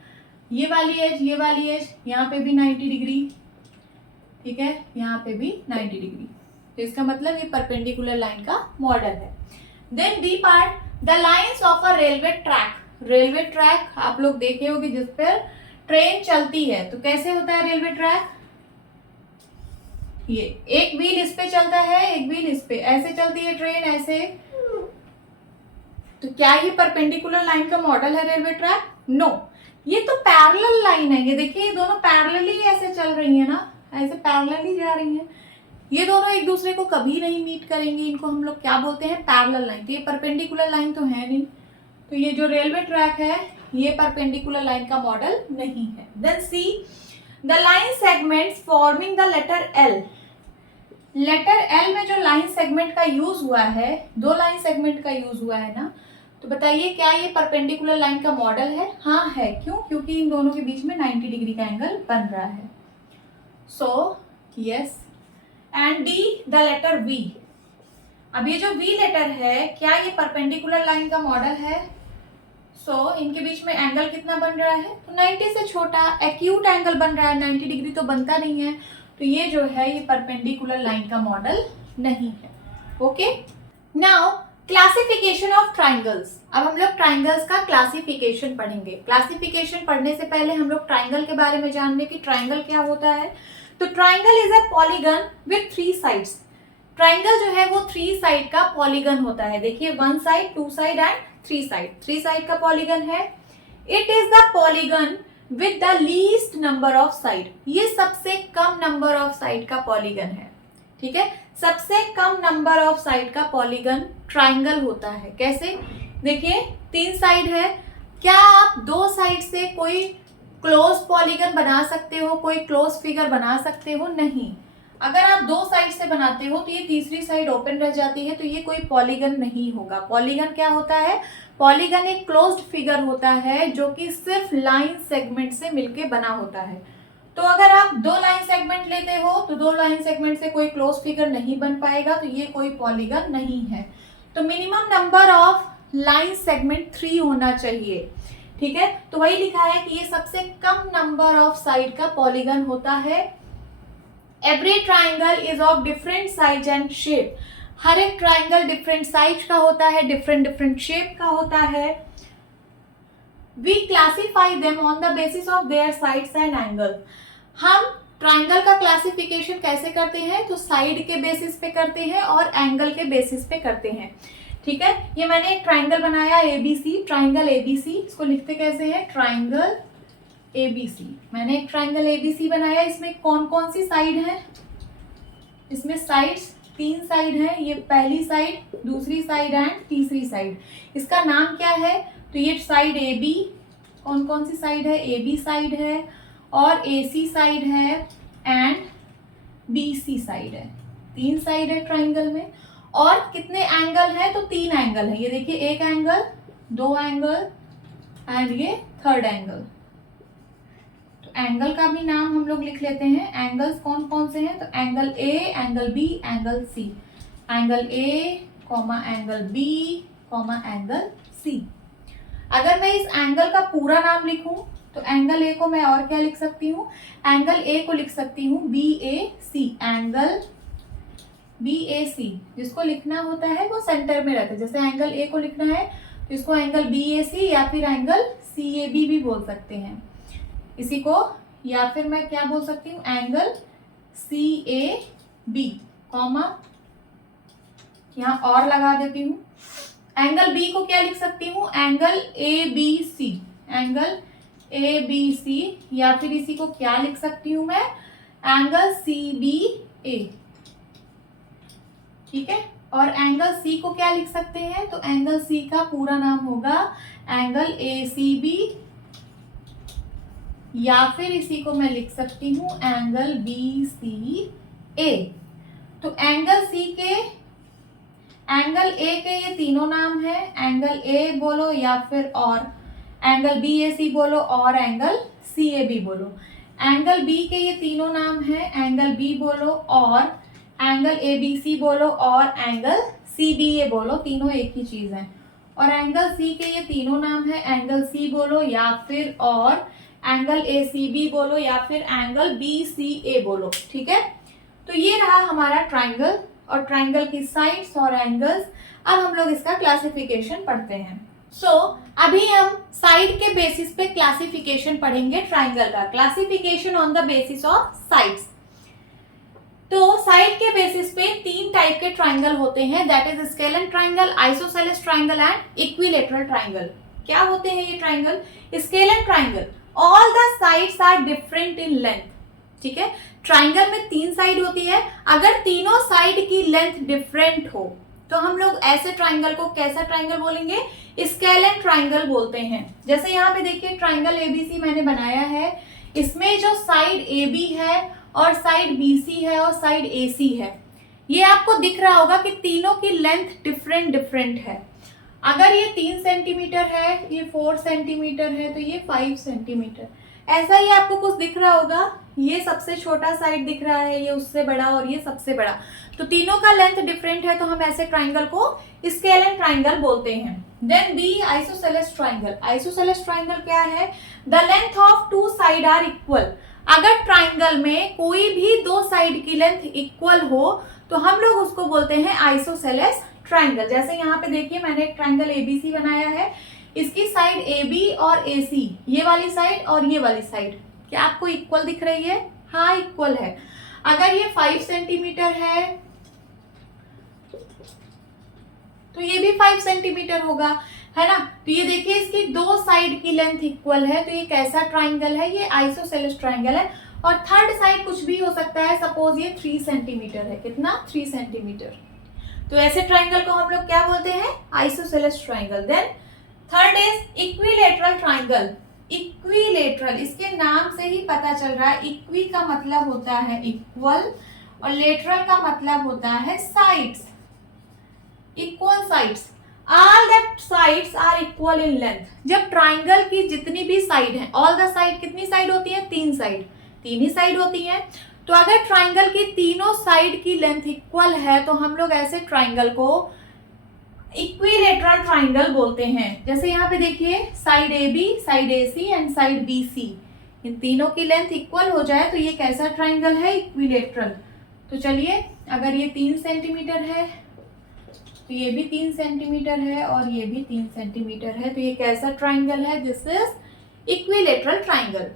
ये वाली एज यहाँ पे भी 90 डिग्री। ठीक है, यहाँ पे भी 90 डिग्री, तो इसका मतलब ये परपेंडिकुलर लाइन का मॉडल है। Then D part, the lines of a railway track. Railway track आप लोग देखे होंगे जिस पर ट्रेन चलती है। तो कैसे होता है रेलवे ट्रैक, ये एक व्हील इस पे चलता है, एक व्हील इस पे, ऐसे चलती है ट्रेन, ऐसे। तो क्या ये परपेंडिकुलर लाइन का मॉडल है रेलवे ट्रैक, नो। ये तो पैरेलल लाइन है, ये देखिए ये दोनों पैरेलली ऐसे चल रही है ना, ऐसे पैरेलली जा रही है। ये दोनों एक दूसरे को कभी नहीं मीट करेंगे, इनको हम लोग क्या बोलते हैं, पैरेलल लाइन। तो ये परपेंडिकुलर लाइन तो है नहीं, तो ये जो रेलवे ट्रैक है ये परपेंडिकुलर लाइन का मॉडल नहीं है। Then C the line segments forming the letter L. Letter L में जो लाइन सेगमेंट का यूज हुआ है, दो लाइन सेगमेंट का यूज हुआ है ना, तो बताइए क्या ये परपेंडिकुलर लाइन का मॉडल है, हाँ है। क्यों? क्योंकि इन दोनों के बीच में 90 डिग्री का एंगल बन रहा है। So yes. And D the letter V. अब ये जो वी लेटर है, क्या ये परपेंडिकुलर लाइन का मॉडल है? सो इनके बीच में एंगल कितना बन रहा है, तो 90 से छोटा एक्यूट एंगल बन रहा है, 90 डिग्री तो बनता नहीं है। तो ये जो है ये परपेंडिकुलर लाइन का मॉडल नहीं है। Okay, now classification of triangles. अब हम लोग ट्राइंगल्स का क्लासिफिकेशन पढ़ेंगे। क्लासिफिकेशन पढ़ने से पहले हम लोग ट्राइंगल के बारे में जान लें कि ट्राइंगल क्या होता है। तो triangle is a polygon with 3 sides. Triangle जो है वो 3 साइड का पॉलीगन होता है। देखिए 1 side, 2 side and 3 side. 3 side का पॉलीगन है। It is the polygon with the least number of side. ये सबसे कम नंबर ऑफ साइड का पॉलीगन है। ठीक है, सबसे कम नंबर ऑफ साइड का पॉलीगन ट्राइंगल होता है। कैसे? देखिए 3 साइड है, क्या आप 2 साइड से कोई क्लोज पॉलीगन बना सकते हो, कोई क्लोज फिगर बना सकते हो? नहीं। अगर आप 2 साइड से बनाते हो तो ये तीसरी साइड ओपन रह जाती है, तो ये कोई पॉलीगन नहीं होगा। पॉलीगन क्या होता है? पॉलीगन एक क्लोज्ड फिगर होता है जो कि सिर्फ लाइन सेगमेंट से मिलके बना होता है। तो अगर आप 2 लाइन सेगमेंट लेते हो तो 2 लाइन सेगमेंट से कोई क्लोज फिगर नहीं बन पाएगा, तो ये कोई पॉलीगन नहीं है। तो minimum number of line segment 3 होना चाहिए। ठीक है, तो वही लिखा है कि ये सबसे कम नंबर ऑफ साइड का पॉलीगन होता है। Every triangle is of different size and shape. हर एक ट्राइंगल डिफरेंट साइज का होता है, डिफरेंट डिफरेंट शेप का होता है। We classify them on the basis of their sides and angle. हम ट्राइंगल का क्लासिफिकेशन कैसे करते हैं, तो साइड के बेसिस पे करते हैं और एंगल के बेसिस पे करते हैं। ठीक है, ये मैंने एक ट्राइंगल बनाया एबीसी, ट्राइंगल एबीसी। इसको लिखते कैसे हैं, ट्राइंगल एबीसी। मैंने एक ट्राइंगल एबीसी बनाया। इसमें कौन कौन सी साइड है, इसमें साइड्स 3 साइड है। ये पहली साइड, दूसरी साइड एंड तीसरी साइड। इसका नाम क्या है, तो ये साइड ए बी, कौन कौन सी साइड है, ए बी साइड है और ए सी साइड है एंड बी सी साइड है। 3 साइड है ट्राइंगल में। और कितने एंगल है, तो 3 एंगल है। ये देखिए, एक एंगल, 2 एंगल एंड ये थर्ड एंगल। तो एंगल का भी नाम हम लोग लिख लेते हैं। एंगल्स कौन कौन से हैं, तो angle A, angle B, angle C. Angle A comma angle B comma angle C. अगर मैं इस एंगल का पूरा नाम लिखूं तो एंगल ए को मैं और क्या लिख सकती हूँ, एंगल ए को लिख सकती हूँ बी ए सी। एंगल बी ए सी, जिसको लिखना होता है वो सेंटर में रहता है। जैसे एंगल ए को लिखना है तो इसको एंगल बी ए सी या फिर एंगल सी ए बी भी बोल सकते हैं इसी को। या फिर मैं क्या बोल सकती हूँ, angle C A B comma, यहाँ और लगा देती हूँ। एंगल बी को क्या लिख सकती हूँ, angle A B C. Angle A B C, या फिर इसी को क्या लिख सकती हूँ मैं, एंगल सी बी ए। ठीक है, और एंगल सी को क्या लिख सकते हैं, तो एंगल सी का पूरा नाम होगा एंगल ए सी बी, या फिर इसी को मैं लिख सकती हूँ एंगल बी सी ए। तो एंगल सी के, एंगल ए के ये तीनों नाम है। एंगल ए बोलो या फिर और एंगल बी ए सी बोलो और एंगल सी ए बी बोलो। एंगल बी के ये तीनों नाम है, एंगल बी बोलो और एंगल ए बी सी बोलो और एंगल सी बी ए बोलो, तीनों एक ही चीज है। और एंगल सी के ये तीनों नाम है, एंगल सी बोलो या फिर और एंगल ए सी बी बोलो या फिर एंगल बी सी ए बोलो। ठीक है, तो ये रहा हमारा ट्राइंगल और ट्राइंगल की साइड्स और एंगल्स। अब हम लोग इसका क्लासिफिकेशन पढ़ते हैं। अभी हम साइड के बेसिस पे क्लासिफिकेशन पढ़ेंगे ट्राइंगल का। Classification on the basis of sides. तो साइड के बेसिस पे 3 टाइप के ट्राइंगल होते हैं, that is scalene triangle, isosceles triangle and equilateral triangle. क्या होते हैं ये triangle, scalene triangle, all the sides are different in length. ठीक है, ट्राइंगल में 3 साइड होती है, अगर तीनों साइड की लेंथ डिफरेंट हो तो हम लोग ऐसे ट्राइंगल को कैसा ट्राइंगल बोलेंगे, स्केलन ट्राइंगल बोलते हैं। जैसे यहाँ पे देखिए ट्राइंगल एबीसी मैंने बनाया है, इसमें जो साइड AB है और साइड BC है और साइड AC है, ये आपको दिख रहा होगा कि तीनों की लेंथ डिफरेंट डिफरेंट है। अगर ये 3 सेंटीमीटर है, ये 4 सेंटीमीटर है, तो ये 5 सेंटीमीटर, ऐसा ही आपको कुछ दिख रहा होगा। ये सबसे छोटा साइड दिख रहा है, ये उससे बड़ा और ये सबसे बड़ा, तो तीनों का लेंथ डिफरेंट है, तो हम ऐसे ट्राइंगल को स्केलन ट्राइंगल बोलते हैं। Then B, isosceles triangle. Isosceles triangle क्या है, the length of 2 side are equal. अगर ट्राइंगल में कोई भी 2 साइड की लेंथ इक्वल हो तो हम लोग उसको बोलते हैं आइसोसेलेस ट्राइंगल। जैसे यहाँ पे देखिए मैंने एक ट्राइंगल एबीसी बनाया है, इसकी साइड AB और AC, ये वाली साइड और ये वाली साइड, क्या आपको इक्वल दिख रही है, हाँ इक्वल है। अगर ये 5 सेंटीमीटर है तो ये भी 5 सेंटीमीटर होगा, है ना। तो ये देखिए इसकी 2 साइड की लेंथ इक्वल है, तो ये कैसा ट्राइंगल है, ये आइसोसेलेस ट्राइंगल है। और थर्ड साइड कुछ भी हो सकता है, सपोज ये 3 सेंटीमीटर है, कितना, 3 सेंटीमीटर, तो ऐसे ट्राइंगल को हम लोग क्या बोलते हैं, isosceles triangle. Then third is equilateral triangle. Equilateral, इसके नाम से ही पता चल रहा है, इक्वी का मतलब होता है इक्वल और लेटरल का मतलब होता है sides, equal sides. All the sides are equal in length. जब ट्राइंगल की जितनी भी साइड है, ऑल द साइड, कितनी साइड होती है, 3 साइड, 3 ही साइड होती है। तो अगर ट्राइंगल की तीनों साइड की लेंथ इक्वल है तो हम लोग ऐसे ट्राइंगल को इक्विलेटरल ट्राइंगल बोलते हैं। जैसे यहाँ पे देखिए side AB, side AC and side BC, इन तीनों की लेंथ इक्वल हो जाए तो ये कैसा ट्राइंगल है, इक्विलेटरल। तो चलिए, अगर ये 3 सेंटीमीटर है तो ये भी 3 सेंटीमीटर है और ये भी 3 सेंटीमीटर है, तो ये कैसा ट्राइंगल है, this is equilateral triangle.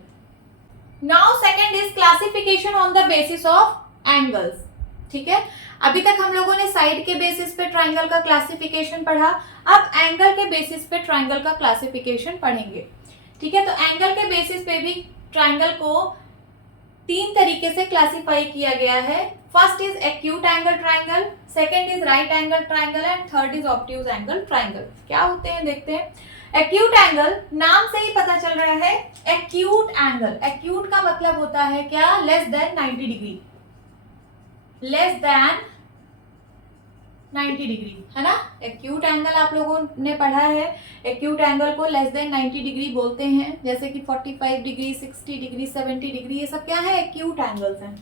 Now second is classification on the basis of angles. ठीक है, अभी तक हम लोगों ने साइड के बेसिस पे ट्राइंगल का क्लासिफिकेशन पढ़ा, अब एंगल के बेसिस पे ट्राइंगल का क्लासिफिकेशन पढ़ेंगे। ठीक है, तो एंगल के बेसिस पे भी ट्राइंगल को 3 तरीके से क्लासिफाई किया गया है। First is acute angle triangle, second is right angle triangle and third is obtuse angle triangle. क्या होते हैं देखते हैं। एक्यूट एंगल, नाम से ही पता चल रहा है एक्यूट एंगल। एक्यूट का मतलब होता है क्या, less than 90 degree, less than 90 degree, है ना। एक्यूट एंगल आप लोगों ने पढ़ा है, एक्यूट एंगल को लेस देन 90 डिग्री बोलते हैं, जैसे कि 45 डिग्री, 60 डिग्री, 70 डिग्री, ये सब क्या है, एक्यूट एंगल्स हैं।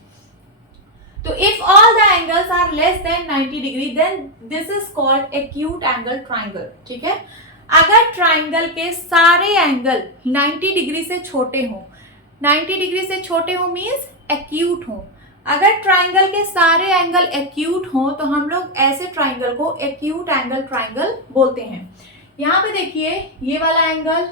तो if all the angles are less than 90 degree then this is called acute angle triangle. ठीक है, अगर ट्राइंगल के सारे एंगल 90 डिग्री से छोटे हो, 90 डिग्री से छोटे हो मीन्स एक्यूट हो। अगर ट्राइंगल के सारे एंगल एक्यूट हो तो हम लोग ऐसे ट्राइंगल को एक्यूट एंगल ट्राइंगल बोलते हैं। यहाँ पे देखिए, ये वाला एंगल,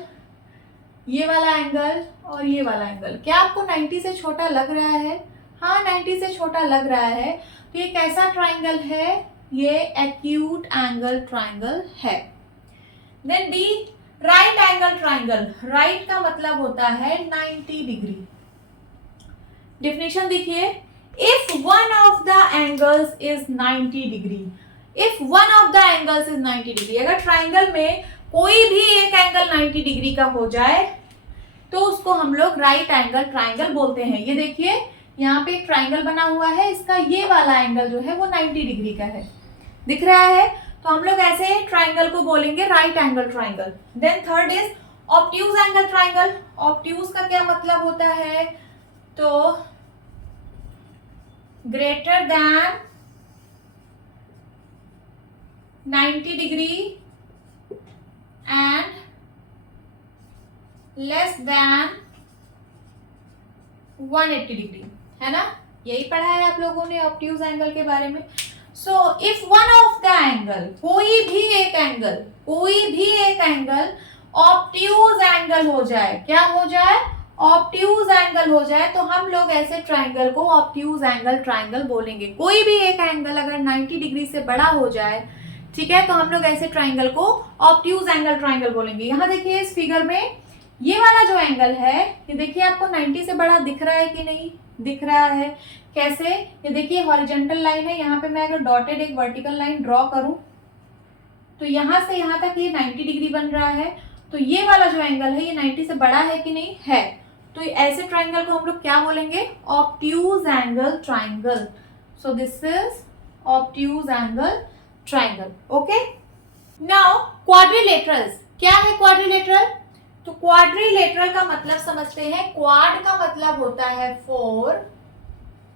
ये वाला एंगल और ये वाला एंगल, क्या आपको 90 से छोटा लग रहा है? हाँ, 90 से छोटा लग रहा है, तो ये कैसा ट्राइंगल है, ये एक्यूट एंगल ट्राइंगल है। Then B, right angle triangle. Right का मतलब होता है 90 डिग्री। डेफिनेशन देखिए, if one of the angles is 90 degree, if one of the angles is 90 degree, अगर ट्राइंगल में कोई भी एक एंगल 90 डिग्री का हो जाए तो उसको हम लोग राइट एंगल ट्राइंगल बोलते हैं। ये देखिए, यहाँ पे एक ट्राइंगल बना हुआ है, इसका ये वाला एंगल जो है वो 90 डिग्री का है, दिख रहा है, तो हम लोग ऐसे ट्राइंगल को बोलेंगे right angle triangle. Then third is obtuse angle triangle. Obtuse का क्या मतलब होता है, तो greater than 90 degree and less than 180 degree, है ना। यही पढ़ा है आप लोगों ने ऑब्ट्यूज एंगल के बारे में। So if one of the angle, कोई भी एक एंगल, कोई भी एक एंगल ऑब्ट्यूज एंगल हो जाए, क्या हो जाए, ऑब्ट्यूज एंगल हो जाए, तो हम लोग ऐसे ट्राइंगल को ऑब्ट्यूज एंगल ट्राइंगल बोलेंगे। कोई भी एक एंगल अगर 90 डिग्री से बड़ा हो जाए, ठीक है, तो हम लोग ऐसे ट्राइंगल को ऑब्ट्यूज एंगल ट्राइंगल बोलेंगे। यहाँ देखिए इस फिगर में ये वाला जो एंगल है, ये देखिए आपको 90 से बड़ा दिख रहा है कि नहीं, दिख रहा है। कैसे, ये देखिए हॉरिजॉन्टल लाइन है, यहाँ पे मैं अगर डॉटेड एक वर्टिकल लाइन ड्रॉ करूं तो यहाँ से यहाँ तक ये 90 डिग्री बन रहा है। तो ये वाला जो एंगल है ये 90 से बड़ा है कि नहीं, है। तो ऐसे ट्राइंगल को हम लोग क्या बोलेंगे, obtuse angle triangle. So this is obtuse angle triangle. Okay, now quadrilaterals. क्या है क्वाड्रिलेटरल, तो क्वाड्रिलेटरल का मतलब समझते हैं। क्वाड का मतलब होता है 4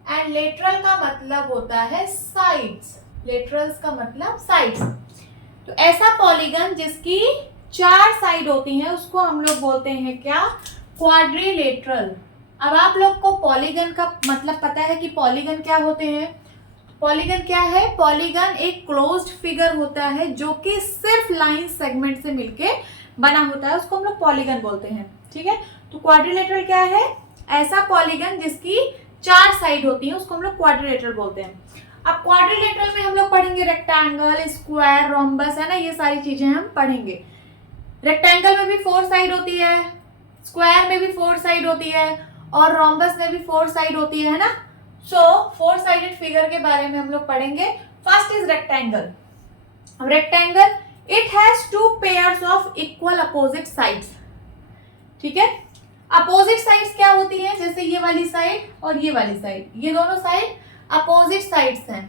एंड लेटरल का मतलब होता है साइड्स। लेटरल्स का मतलब साइड्स। तो ऐसा पॉलीगन जिसकी 4 साइड होती हैं उसको हम लोग बोलते हैं क्या, क्वाड्रिलेटरल। अब आप लोग को पॉलीगन का मतलब पता है कि पॉलीगन क्या होते हैं। पॉलीगन क्या है, पॉलीगन एक क्लोज्ड फिगर होता है जो कि सिर्फ लाइन सेगमेंट से मिलके बना होता है, उसको हम लोग पॉलीगन बोलते हैं। ठीक है, तो क्वाड्रिलेटरल क्या है, ऐसा पॉलीगन जिसकी 4 साइड होती है उसको हम लोग क्वाड्रिलेटरल बोलते हैं। अब क्वाड्रिलेटरल में हम लोग पढ़ेंगे रेक्टेंगल, स्क्वायर, रोम्बस, है ना, ये सारी चीजें हम पढ़ेंगे। रेक्टेंगल में भी 4 साइड होती है, स्क्वायर में भी 4 साइड होती है और रोम्बस में भी 4 साइड होती है ना। सो 4 साइडेड फिगर के बारे में हम लोग पढ़ेंगे। First is rectangle. Rectangle it has 2 pairs of equal opposite sides. ठीक है, अपोजिट साइड्स क्या होती हैं, जैसे ये वाली साइड और ये वाली साइड, ये दोनों साइड अपोजिट साइड्स हैं।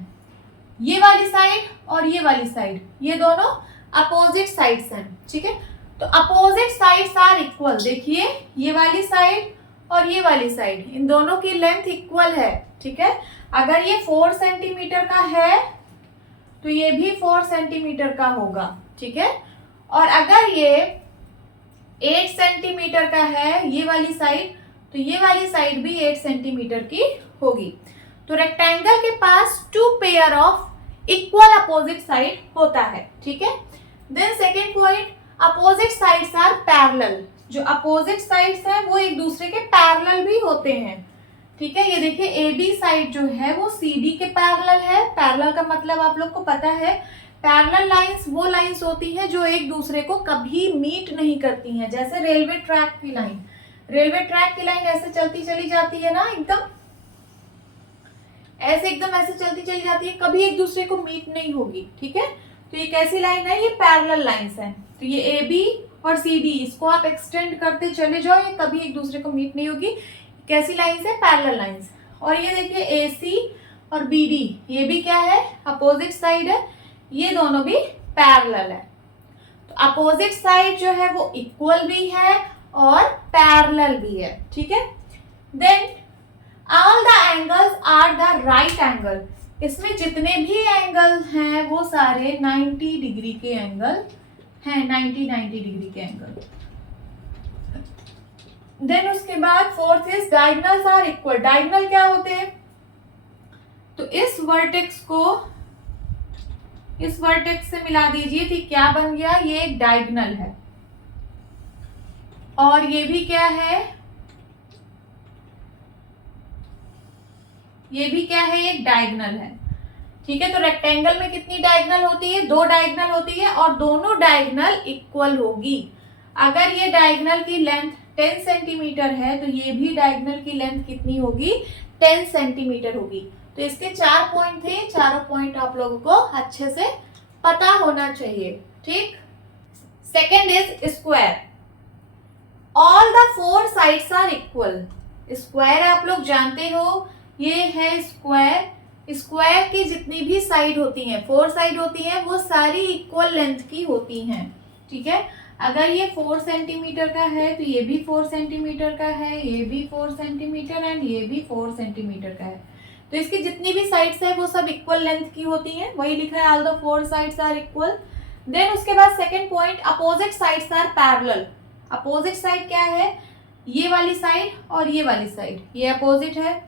ये वाली साइड और ये वाली साइड, ये दोनों अपोजिट साइड्स हैं। ठीक है, तो अपोजिट साइड्स आर इक्वल। देखिए ये वाली साइड और ये वाली साइड, इन दोनों की लेंथ इक्वल है। ठीक है, अगर ये 4 सेंटीमीटर का है तो ये भी 4 सेंटीमीटर का होगा। ठीक है, और अगर ये 8 सेंटीमीटर का है ये वाली साइड, तो ये वाली साइड भी 8 सेंटीमीटर की होगी। तो रेक्टेंगल के पास 2 pair of equal opposite side होता है, ठीक है। Then second point, opposite sides are parallel. जो अपोजिट साइड्स हैं वो एक दूसरे के पैरेलल भी होते हैं, ठीक है। ये देखिए ए बी साइड जो है वो सी डी के पैरेलल है। पैरेलल का मतलब आप लोग को पता है, पैरेलल लाइंस वो लाइंस होती हैं जो एक दूसरे को कभी मीट नहीं करती हैं। जैसे रेलवे ट्रैक की लाइन, रेलवे ट्रैक की लाइन ऐसे चलती चली जाती है ना, एकदम ऐसे, एकदम ऐसे चलती चली जाती है, कभी एक दूसरे को मीट नहीं होगी, ठीक है। तो ये कैसी लाइन है, ये पैरेलल लाइंस हैं। तो ये ए बी और सी डी, इसको आप एक्सटेंड करते चले जाओ, ये कभी एक दूसरे को मीट नहीं होगी। कैसी लाइंस है, पैरेलल लाइंस। और ये देखिए ए सी और बी डी, ये भी क्या है, अपोजिट साइड है, ये दोनों भी पैरेलल है। तो अपोजिट साइड जो है वो इक्वल भी है और पैरेलल भी है, ठीक है। Then all the angles are the right angle. इसमें जितने भी एंगल हैं वो सारे 90 डिग्री के एंगल हैं, 90 डिग्री के एंगल। देन उसके बाद fourth is diagonals are equal. Diagonal क्या होते हैं, तो इस वर्टेक्स को इस वर्टेक्स से मिला दीजिए, ठीक, क्या बन गया, ये एक डायगोनल है। और ये भी क्या है, ये भी क्या है, एक डायगोनल है, ठीक है। तो रेक्टेंगल में कितनी डायगोनल होती है, 2 डायगोनल होती है और दोनों डायगोनल इक्वल होगी। अगर ये डायगोनल की लेंथ 10 सेंटीमीटर है तो ये भी डायगोनल की लेंथ कितनी होगी, 10 सेंटीमीटर होगी। तो इसके 4 पॉइंट थे, चारों पॉइंट आप लोगों को अच्छे से पता होना चाहिए, ठीक। Second is square. All the 4 sides are equal. Square आप लोग जानते हो, ये है स्क्वायर। स्क्वायर की जितनी भी साइड होती हैं, 4 साइड होती हैं, वो सारी इक्वल लेंथ की होती हैं, ठीक है। अगर ये 4 सेंटीमीटर का है तो ये भी 4 सेंटीमीटर का है, ये भी 4 सेंटीमीटर एंड ये भी 4 सेंटीमीटर का है। तो इसकी जितनी भी साइड्स है वो सब इक्वल लेंथ की होती हैं, वही लिखा है, all the 4 sides are equal. Then उसके बाद second point, opposite sides are parallel. Opposite side क्या है, ये वाली साइड और ये वाली साइड, ये अपोजिट है।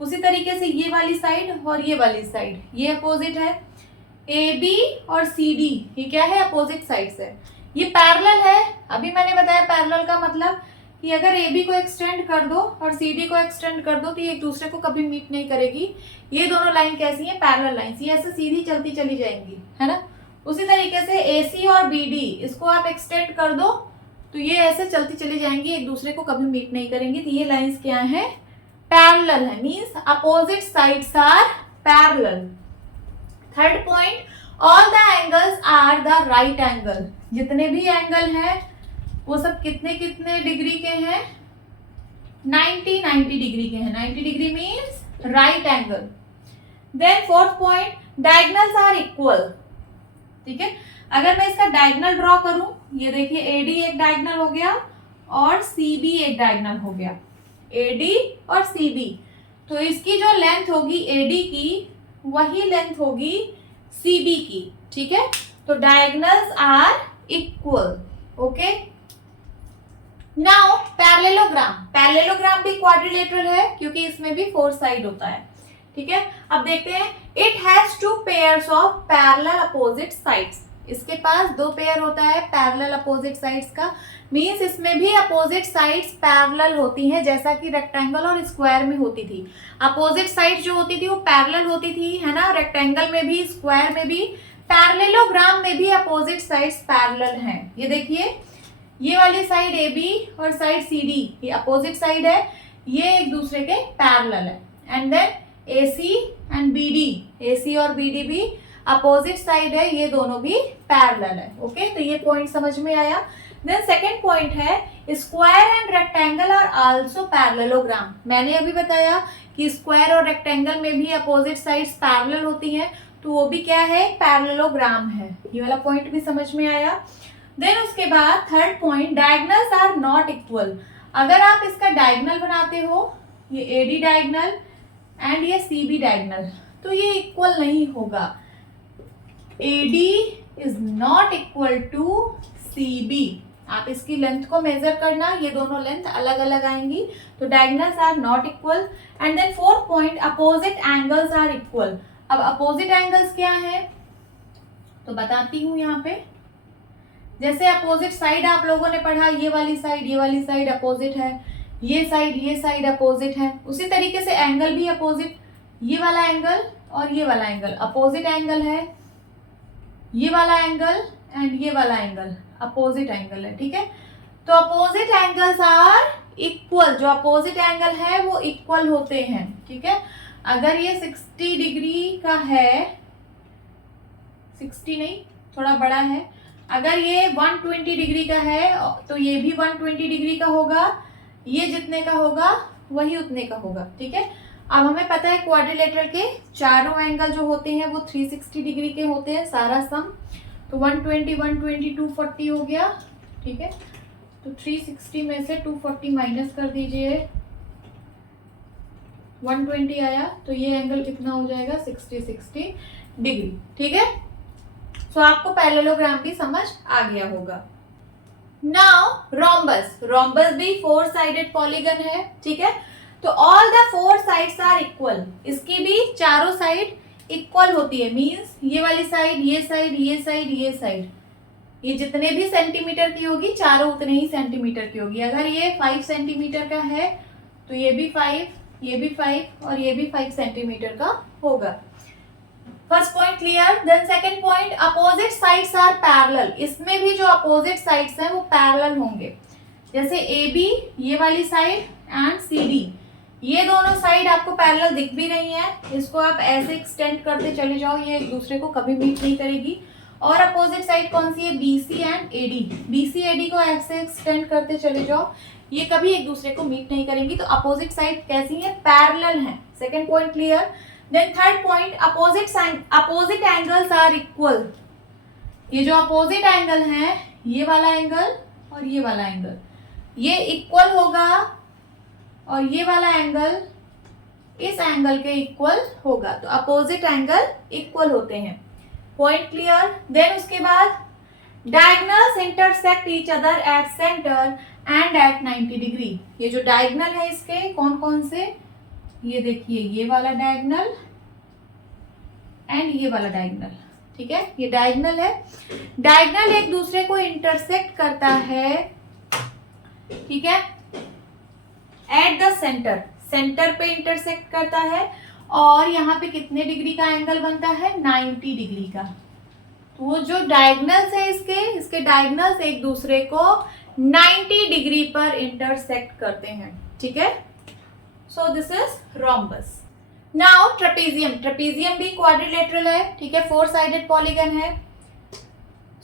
उसी तरीके से ये वाली साइड और ये वाली साइड, ये अपोजिट है। ए बी और सी डी, ये क्या है, अपोजिट साइड्स है, ये पैरेलल है। अभी मैंने बताया पैरेलल का मतलब कि अगर ए बी को एक्सटेंड कर दो और सी डी को एक्सटेंड कर दो तो ये एक दूसरे को कभी मीट नहीं करेगी। ये दोनों लाइन कैसी है, पैरेलल लाइंस, ये ऐसे सीधी चलती चली जाएंगी, है ना। उसी तरीके से ए सी और बी डी, इसको आप एक्सटेंड कर दो तो ये ऐसे चलती चली जाएंगी, एक दूसरे को कभी मीट नहीं करेंगी। तो ये लाइंस क्या है, पैरेलल है, means opposite sides are parallel. Third point, all the angles are the right angle. जितने भी एंगल हैं वो सब कितने कितने डिग्री के हैं, 90 डिग्री के हैं। 90 degree means right angle. Then fourth point, diagonals are equal, ठीक है। अगर मैं इसका डायगोनल ड्रॉ करूं, ये देखिए एडी एक डायगोनल हो गया और सीबी एक डायगोनल हो गया, एडी और सीबी। तो इसकी जो लेंथ होगी एडी की, वही लेंथ होगी सीबी की, ठीक है। तो diagonals are equal, okay. Now parallelogram. Parallelogram भी क्वाड्रिलेटरल है क्योंकि इसमें भी 4 साइड होता है, ठीक है। अब देखते हैं, it has 2 pairs of parallel opposite sides. इसके पास 2 पेयर होता है पैरेलल अपोजिट साइड्स का, मींस इसमें भी अपोजिट साइड्स पैरेलल होती हैं, जैसा कि रेक्टेंगल और स्क्वायर में होती थी। अपोजिट साइड जो होती थी वो पैरेलल होती थी, है ना, रेक्टेंगल में भी, स्क्वायर में भी। पैरेललोग्राम में भी अपोजिट साइड्स पैरेलल हैं। ये देखिए, ये वाली साइड ए बी और साइड सी डी, ये अपोजिट साइड है, ये एक दूसरे के पैरेलल है। And then A C and B D, A C और बी डी भी अपोजिट साइड है, ये दोनों भी पैरेलल है, ओके। तो ये पॉइंट समझ में आया। देन सेकेंड पॉइंट है, square and rectangle are also parallelogram. मैंने अभी बताया कि स्क्वायर और रेक्टेंगल में भी अपोजिट साइड्स पैरेलल होती हैं, तो वो भी क्या है, पैरेललोग्राम है। ये वाला पॉइंट भी समझ में आया। देन उसके बाद third point, diagonals are not equal. अगर आप इसका डायगोनल बनाते हो, ये एडी डायगोनल एंड ये सीबी डायगोनल, तो ये इक्वल नहीं होगा। AD is not equal to CB, आप इसकी लेंथ को मेजर करना, ये दोनों लेंथ अलग अलग आएंगी, तो diagonals are not equal. And then fourth point, opposite angles are equal. अब अपोजिट एंगल्स क्या है तो बताती हूँ यहाँ पे। जैसे अपोजिट साइड आप लोगों ने पढ़ा, ये वाली साइड अपोजिट है, ये साइड अपोजिट है, उसी तरीके से एंगल भी अपोजिट, ये वाला एंगल और ये वाला एंगल अपोजिट एंगल है, ये वाला एंगल एंड ये वाला एंगल अपोजिट एंगल है, ठीक है। तो अपोजिट एंगल्स आर इक्वल, जो अपोजिट एंगल है वो इक्वल होते हैं, ठीक है। अगर ये 60 डिग्री का है, 60 नहीं थोड़ा बड़ा है, अगर ये 120 डिग्री का है तो ये भी 120 डिग्री का होगा, ये जितने का होगा वही उतने का होगा, ठीक है। अब हमें पता है क्वाड्रिलेटरल के चारों एंगल जो होते हैं वो 360 डिग्री के होते हैं, सारा सम। तो 120 120 240 हो गया, ठीक है। तो 360 में से 240 माइनस कर दीजिए, 120 आया, तो ये एंगल कितना हो जाएगा 60 डिग्री, ठीक है। सो आपको पैरेललोग्राम भी समझ आ गया होगा। नाउ रोम्बस, रोम्बस भी 4 साइडेड पॉलीगन है, ठीक है। तो all the 4 sides are equal, इसकी भी चारों साइड इक्वल होती है, मींस ये वाली साइड, ये साइड, ये साइड, ये साइड, ये जितने भी सेंटीमीटर की होगी चारों उतने ही सेंटीमीटर की होगी। अगर ये 5 सेंटीमीटर का है तो ये भी 5, ये भी 5 और ये भी 5 सेंटीमीटर का होगा। First point clear. Then second point, opposite sides are parallel, इसमें भी जो अपोजिट साइड्स हैं वो पैरेलल होंगे। जैसे ए बी ये वाली साइड एंड सी डी, ये दोनों साइड आपको पैरेलल दिख भी रही है, इसको आप ऐसे एक्सटेंड करते चले जाओ, ये एक दूसरे को कभी मीट नहीं करेगी। और अपोजिट साइड कौन सी है, B C and A D, B C A D को ऐसे एक्सटेंड करते चले जाओ, ये कभी एक दूसरे को मीट नहीं करेंगी। तो अपोजिट साइड कैसी है, पैरेलल है। Second point clear. Then third point, opposite angles are equal, ये जो अपोजिट एंगल है, ये वाला एंगल और ये वाला एंगल, ये इक्वल होगा और ये वाला एंगल इस एंगल के इक्वल होगा। तो अपोजिट एंगल इक्वल होते हैं। Point clear. देन उसके बाद diagonals intersect each other at centre and at 90 degree. ये जो डायगोनल है इसके कौन कौन से, ये देखिए, ये वाला डायगोनल एंड ये वाला डायगोनल, ठीक है, ये डायगोनल है। डायगोनल एक दूसरे को इंटरसेक्ट करता है, ठीक है, एट द सेंटर, सेंटर पे इंटरसेक्ट करता है और यहाँ पे कितने डिग्री का एंगल बनता है, 90 डिग्री का। तो वो जो डायगोनल्स है इसके डायगोनल्स एक दूसरे को 90 डिग्री पर इंटरसेक्ट करते हैं, ठीक है। So this is rhombus. Now trapezium, trapezium भी क्वाड्रिलेटरल है, ठीक है, 4 साइडेड पॉलीगन है।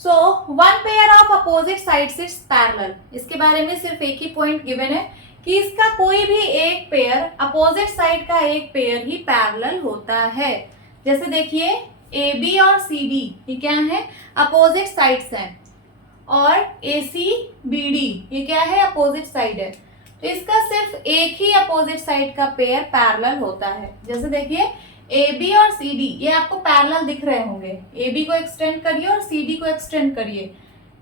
So one pair of opposite sides is parallel, इसके बारे में सिर्फ एक ही पॉइंट गिवन है कि इसका कोई भी एक पेयर, अपोजिट साइड का एक पेयर ही पैरेलल होता है। जैसे देखिए ए बी और सी डी, ये क्या है, अपोजिट साइड्स हैं, और ए सी बी डी ये क्या है, अपोजिट साइड है। तो इसका सिर्फ एक ही अपोजिट साइड का पेयर पैरेलल होता है। जैसे देखिए ए बी और सी डी, ये आपको पैरेलल दिख रहे होंगे, ए बी को एक्सटेंड करिए और सी डी को एक्सटेंड करिए,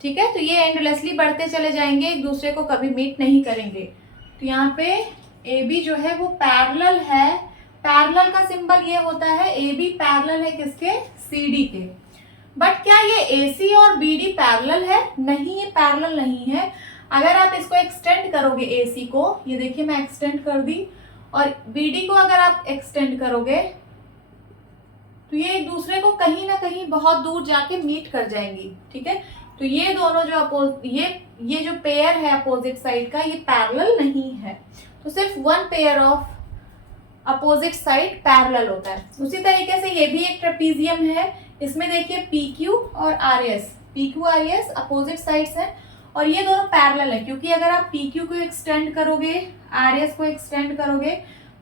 ठीक है। तो ये एंडलेसली बढ़ते चले जाएंगे, एक दूसरे को कभी मीट नहीं करेंगे। तो यहाँ पे ए बी जो है वो पैरेलल है, पैरेलल का सिंबल ये होता है, ए बी पैरेलल है किसके, सी डी के। बट क्या ये ए सी और बी डी पैरेलल है, नहीं, ये पैरेलल नहीं है। अगर आप इसको एक्सटेंड करोगे ए सी को, ये देखिए मैं एक्सटेंड कर दी, और बी डी को अगर आप एक्सटेंड करोगे तो ये एक दूसरे को कहीं ना कहीं बहुत दूर जाके मीट कर जाएंगी, ठीक है। तो ये दोनों जो ये जो पेयर है अपोजिट साइड का, ये पैरेलल नहीं है। तो सिर्फ one pair of opposite side parallel होता है। उसी तरीके से ये भी एक ट्रेपेजियम है, इसमें देखिए पी क्यू और R S, P Q R S opposite sides हैं और ये दोनों पैरेलल है, क्योंकि अगर आप पी क्यू को एक्सटेंड करोगे, आर एस को एक्सटेंड करोगे,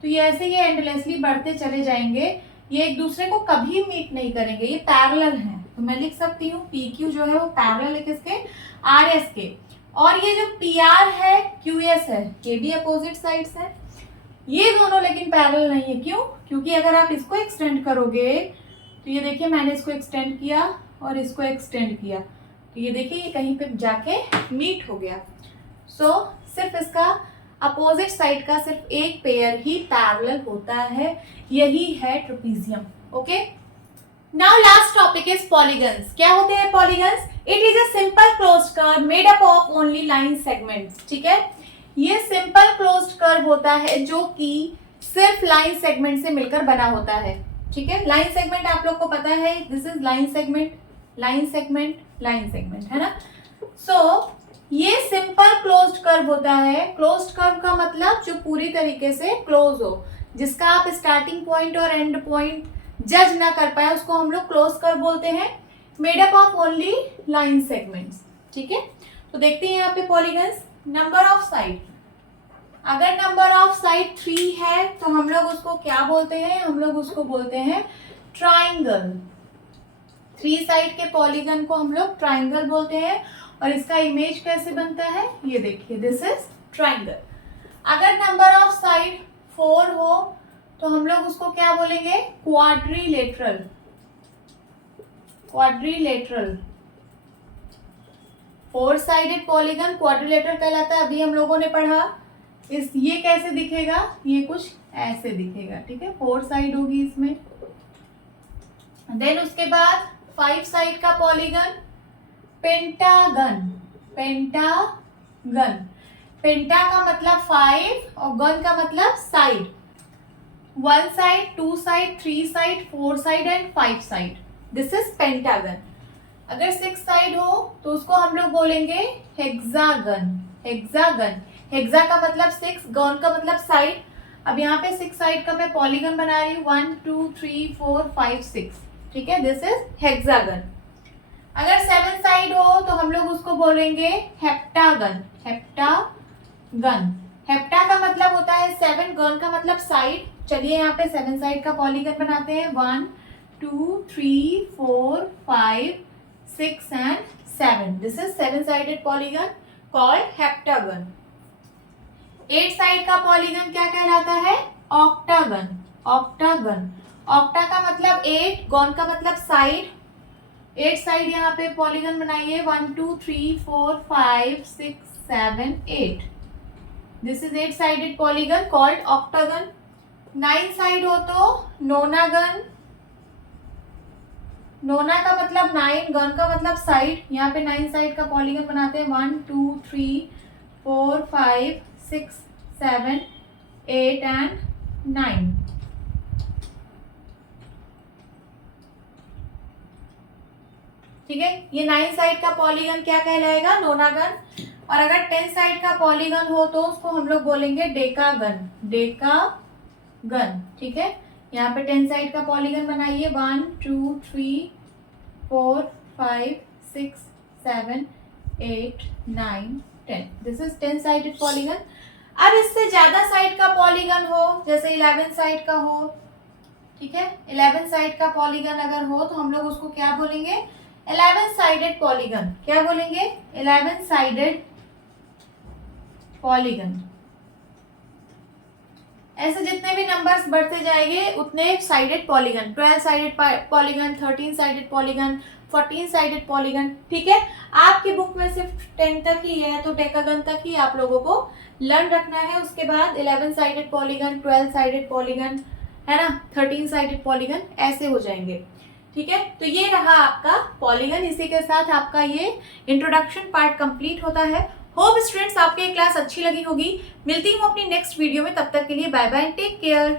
तो ये ऐसे ये एंडलेसली बढ़ते चले जाएंगे, ये एक दूसरे को कभी मीट नहीं करेंगे, ये पैरेलल हैं। तो मैं लिख सकती हूँ पी क्यू जो है वो पैरेलल है किसके, आर एस के। और ये जो पी आर है, क्यू एस है, ये भी अपोजिट साइड्स है। ये दोनों लेकिन पैरेलल नहीं है, क्यों, क्योंकि अगर आप इसको एक्सटेंड करोगे, तो ये देखिए मैंने इसको एक्सटेंड किया और इसको एक्सटेंड किया, तो ये देखिए ये कहीं पे जाके मीट हो गया। सो सिर्फ इसका अपोजिट साइड का सिर्फ एक पेयर ही पैरेलल होता है, यही है trapezium. Okay, now last topic is polygons. क्या होते हैं polygons? It is a simple closed curve made up of only line segments. ठीक है, ये सिंपल क्लोज्ड कर्व होता है जो कि सिर्फ लाइन सेगमेंट से मिलकर बना होता है। ठीक है, लाइन सेगमेंट आप लोग को पता है, this is line segment, line segment, line segment, है ना। सो ये सिंपल क्लोज्ड कर्व होता है। क्लोज्ड कर्व का मतलब जो पूरी तरीके से क्लोज हो, जिसका आप स्टार्टिंग पॉइंट और एंड पॉइंट जज ना कर पाए, उसको हम लोग क्लोज कर्व बोलते हैं, made up of only line segments. ठीक है, तो देखते हैं यहाँ पे पॉलीगन्स। नंबर ऑफ साइड, अगर नंबर ऑफ साइड 3 है तो हम लोग उसको क्या बोलते हैं? हम लोग उसको बोलते हैं ट्राइंगल। 3 साइड के पॉलीगन को हम लोग ट्राइंगल बोलते हैं। और इसका इमेज कैसे बनता है ये देखिए, दिस इज ट्राइंगल। अगर नंबर ऑफ साइड 4 हो तो हम लोग उसको क्या बोलेंगे? Quadrilateral. Quadrilateral, 4 sided polygon quadrilateral कहलाता है। अभी हम लोगों ने पढ़ा ये कैसे दिखेगा, ये कुछ ऐसे दिखेगा। ठीक है, 4 साइड होगी इसमें। देन उसके बाद 5 साइड का पॉलीगन पेंटागन। पेंटागन, पेंटा का मतलब 5 और गन का मतलब side. 1 side, 2 side, 3 side, 4 side and 5 side, this is pentagon. अगर 6 साइड हो तो उसको हम लोग बोलेंगे हेक्सागन। हेक्सागन, हेक्सा का मतलब 6, गन का मतलब साइड। अब यहाँ पे 6 साइड का मैं पॉलीगन बना रही हूँ, 1 2 3 4 5 6। ठीक है, दिस इज हेक्सागन। अगर 7 साइड हो तो हम लोग उसको बोलेंगे हेप्टागन। हेप्टागन, हेप्टा का मतलब होता है 7, गन का मतलब साइड। चलिए यहाँ पे 7 साइड का पॉलीगन बनाते हैं, 1 2 3 4 5 6 and 7, this is 7 sided polygon called heptagon. 8 side का पॉलीगन क्या कहलाता है? ऑक्टागन। ऑक्टागन, ऑक्टा का मतलब 8, गॉन का मतलब साइड। 8 साइड यहाँ पे पॉलीगन बनाइए, 1 2 3 4 5 6 7 8, this is 8 sided polygon called octagon. 9 side हो तो नोनागन। नोना का मतलब 9, गन का मतलब साइड। यहाँ पे 9 साइड का पॉलीगन बनाते हैं, 1 2 3 4 5 6 7 8 एंड 9। ठीक है, ये 9 साइड का पॉलीगन क्या कहलाएगा? नोनागन। और अगर 10 साइड का पॉलीगन हो तो उसको हम लोग बोलेंगे डेकागन। डेकागन। ठीक है, यहाँ पे 10 साइड का पॉलीगन बनाइए, 1 2 3 4 5 6 7 8 9 10, दिस इज 10 साइडेड पॉलीगन। अब इससे ज्यादा साइड का पॉलीगन हो, जैसे 11 साइड का हो, ठीक है, 11 साइड का पॉलीगन अगर हो तो हम लोग उसको क्या बोलेंगे? 11 साइडेड पॉलीगन। क्या बोलेंगे? 11 साइडेड पॉलीगन। ऐसे जितने भी नंबर्स बढ़ते जाएंगे उतने sided polygon, 12 sided polygon, 13 sided polygon, 14 sided polygon. ठीक है, आपकी बुक में सिर्फ 10 तक ही है तो डेकागन तक ही आप लोगों को लर्न रखना है। उसके बाद 11 साइडेड पॉलीगन, 12 साइडेड पॉलीगन, है ना, 13 साइडेड पॉलीगन, ऐसे हो जाएंगे। ठीक है, तो ये रहा आपका पॉलीगन। इसी के साथ आपका ये इंट्रोडक्शन पार्ट कंप्लीट होता है। होप स्टूडेंट्स आपको ये क्लास अच्छी लगी होगी। मिलती हूँ अपनी नेक्स्ट वीडियो में, तब तक के लिए बाय बाय, टेक केयर।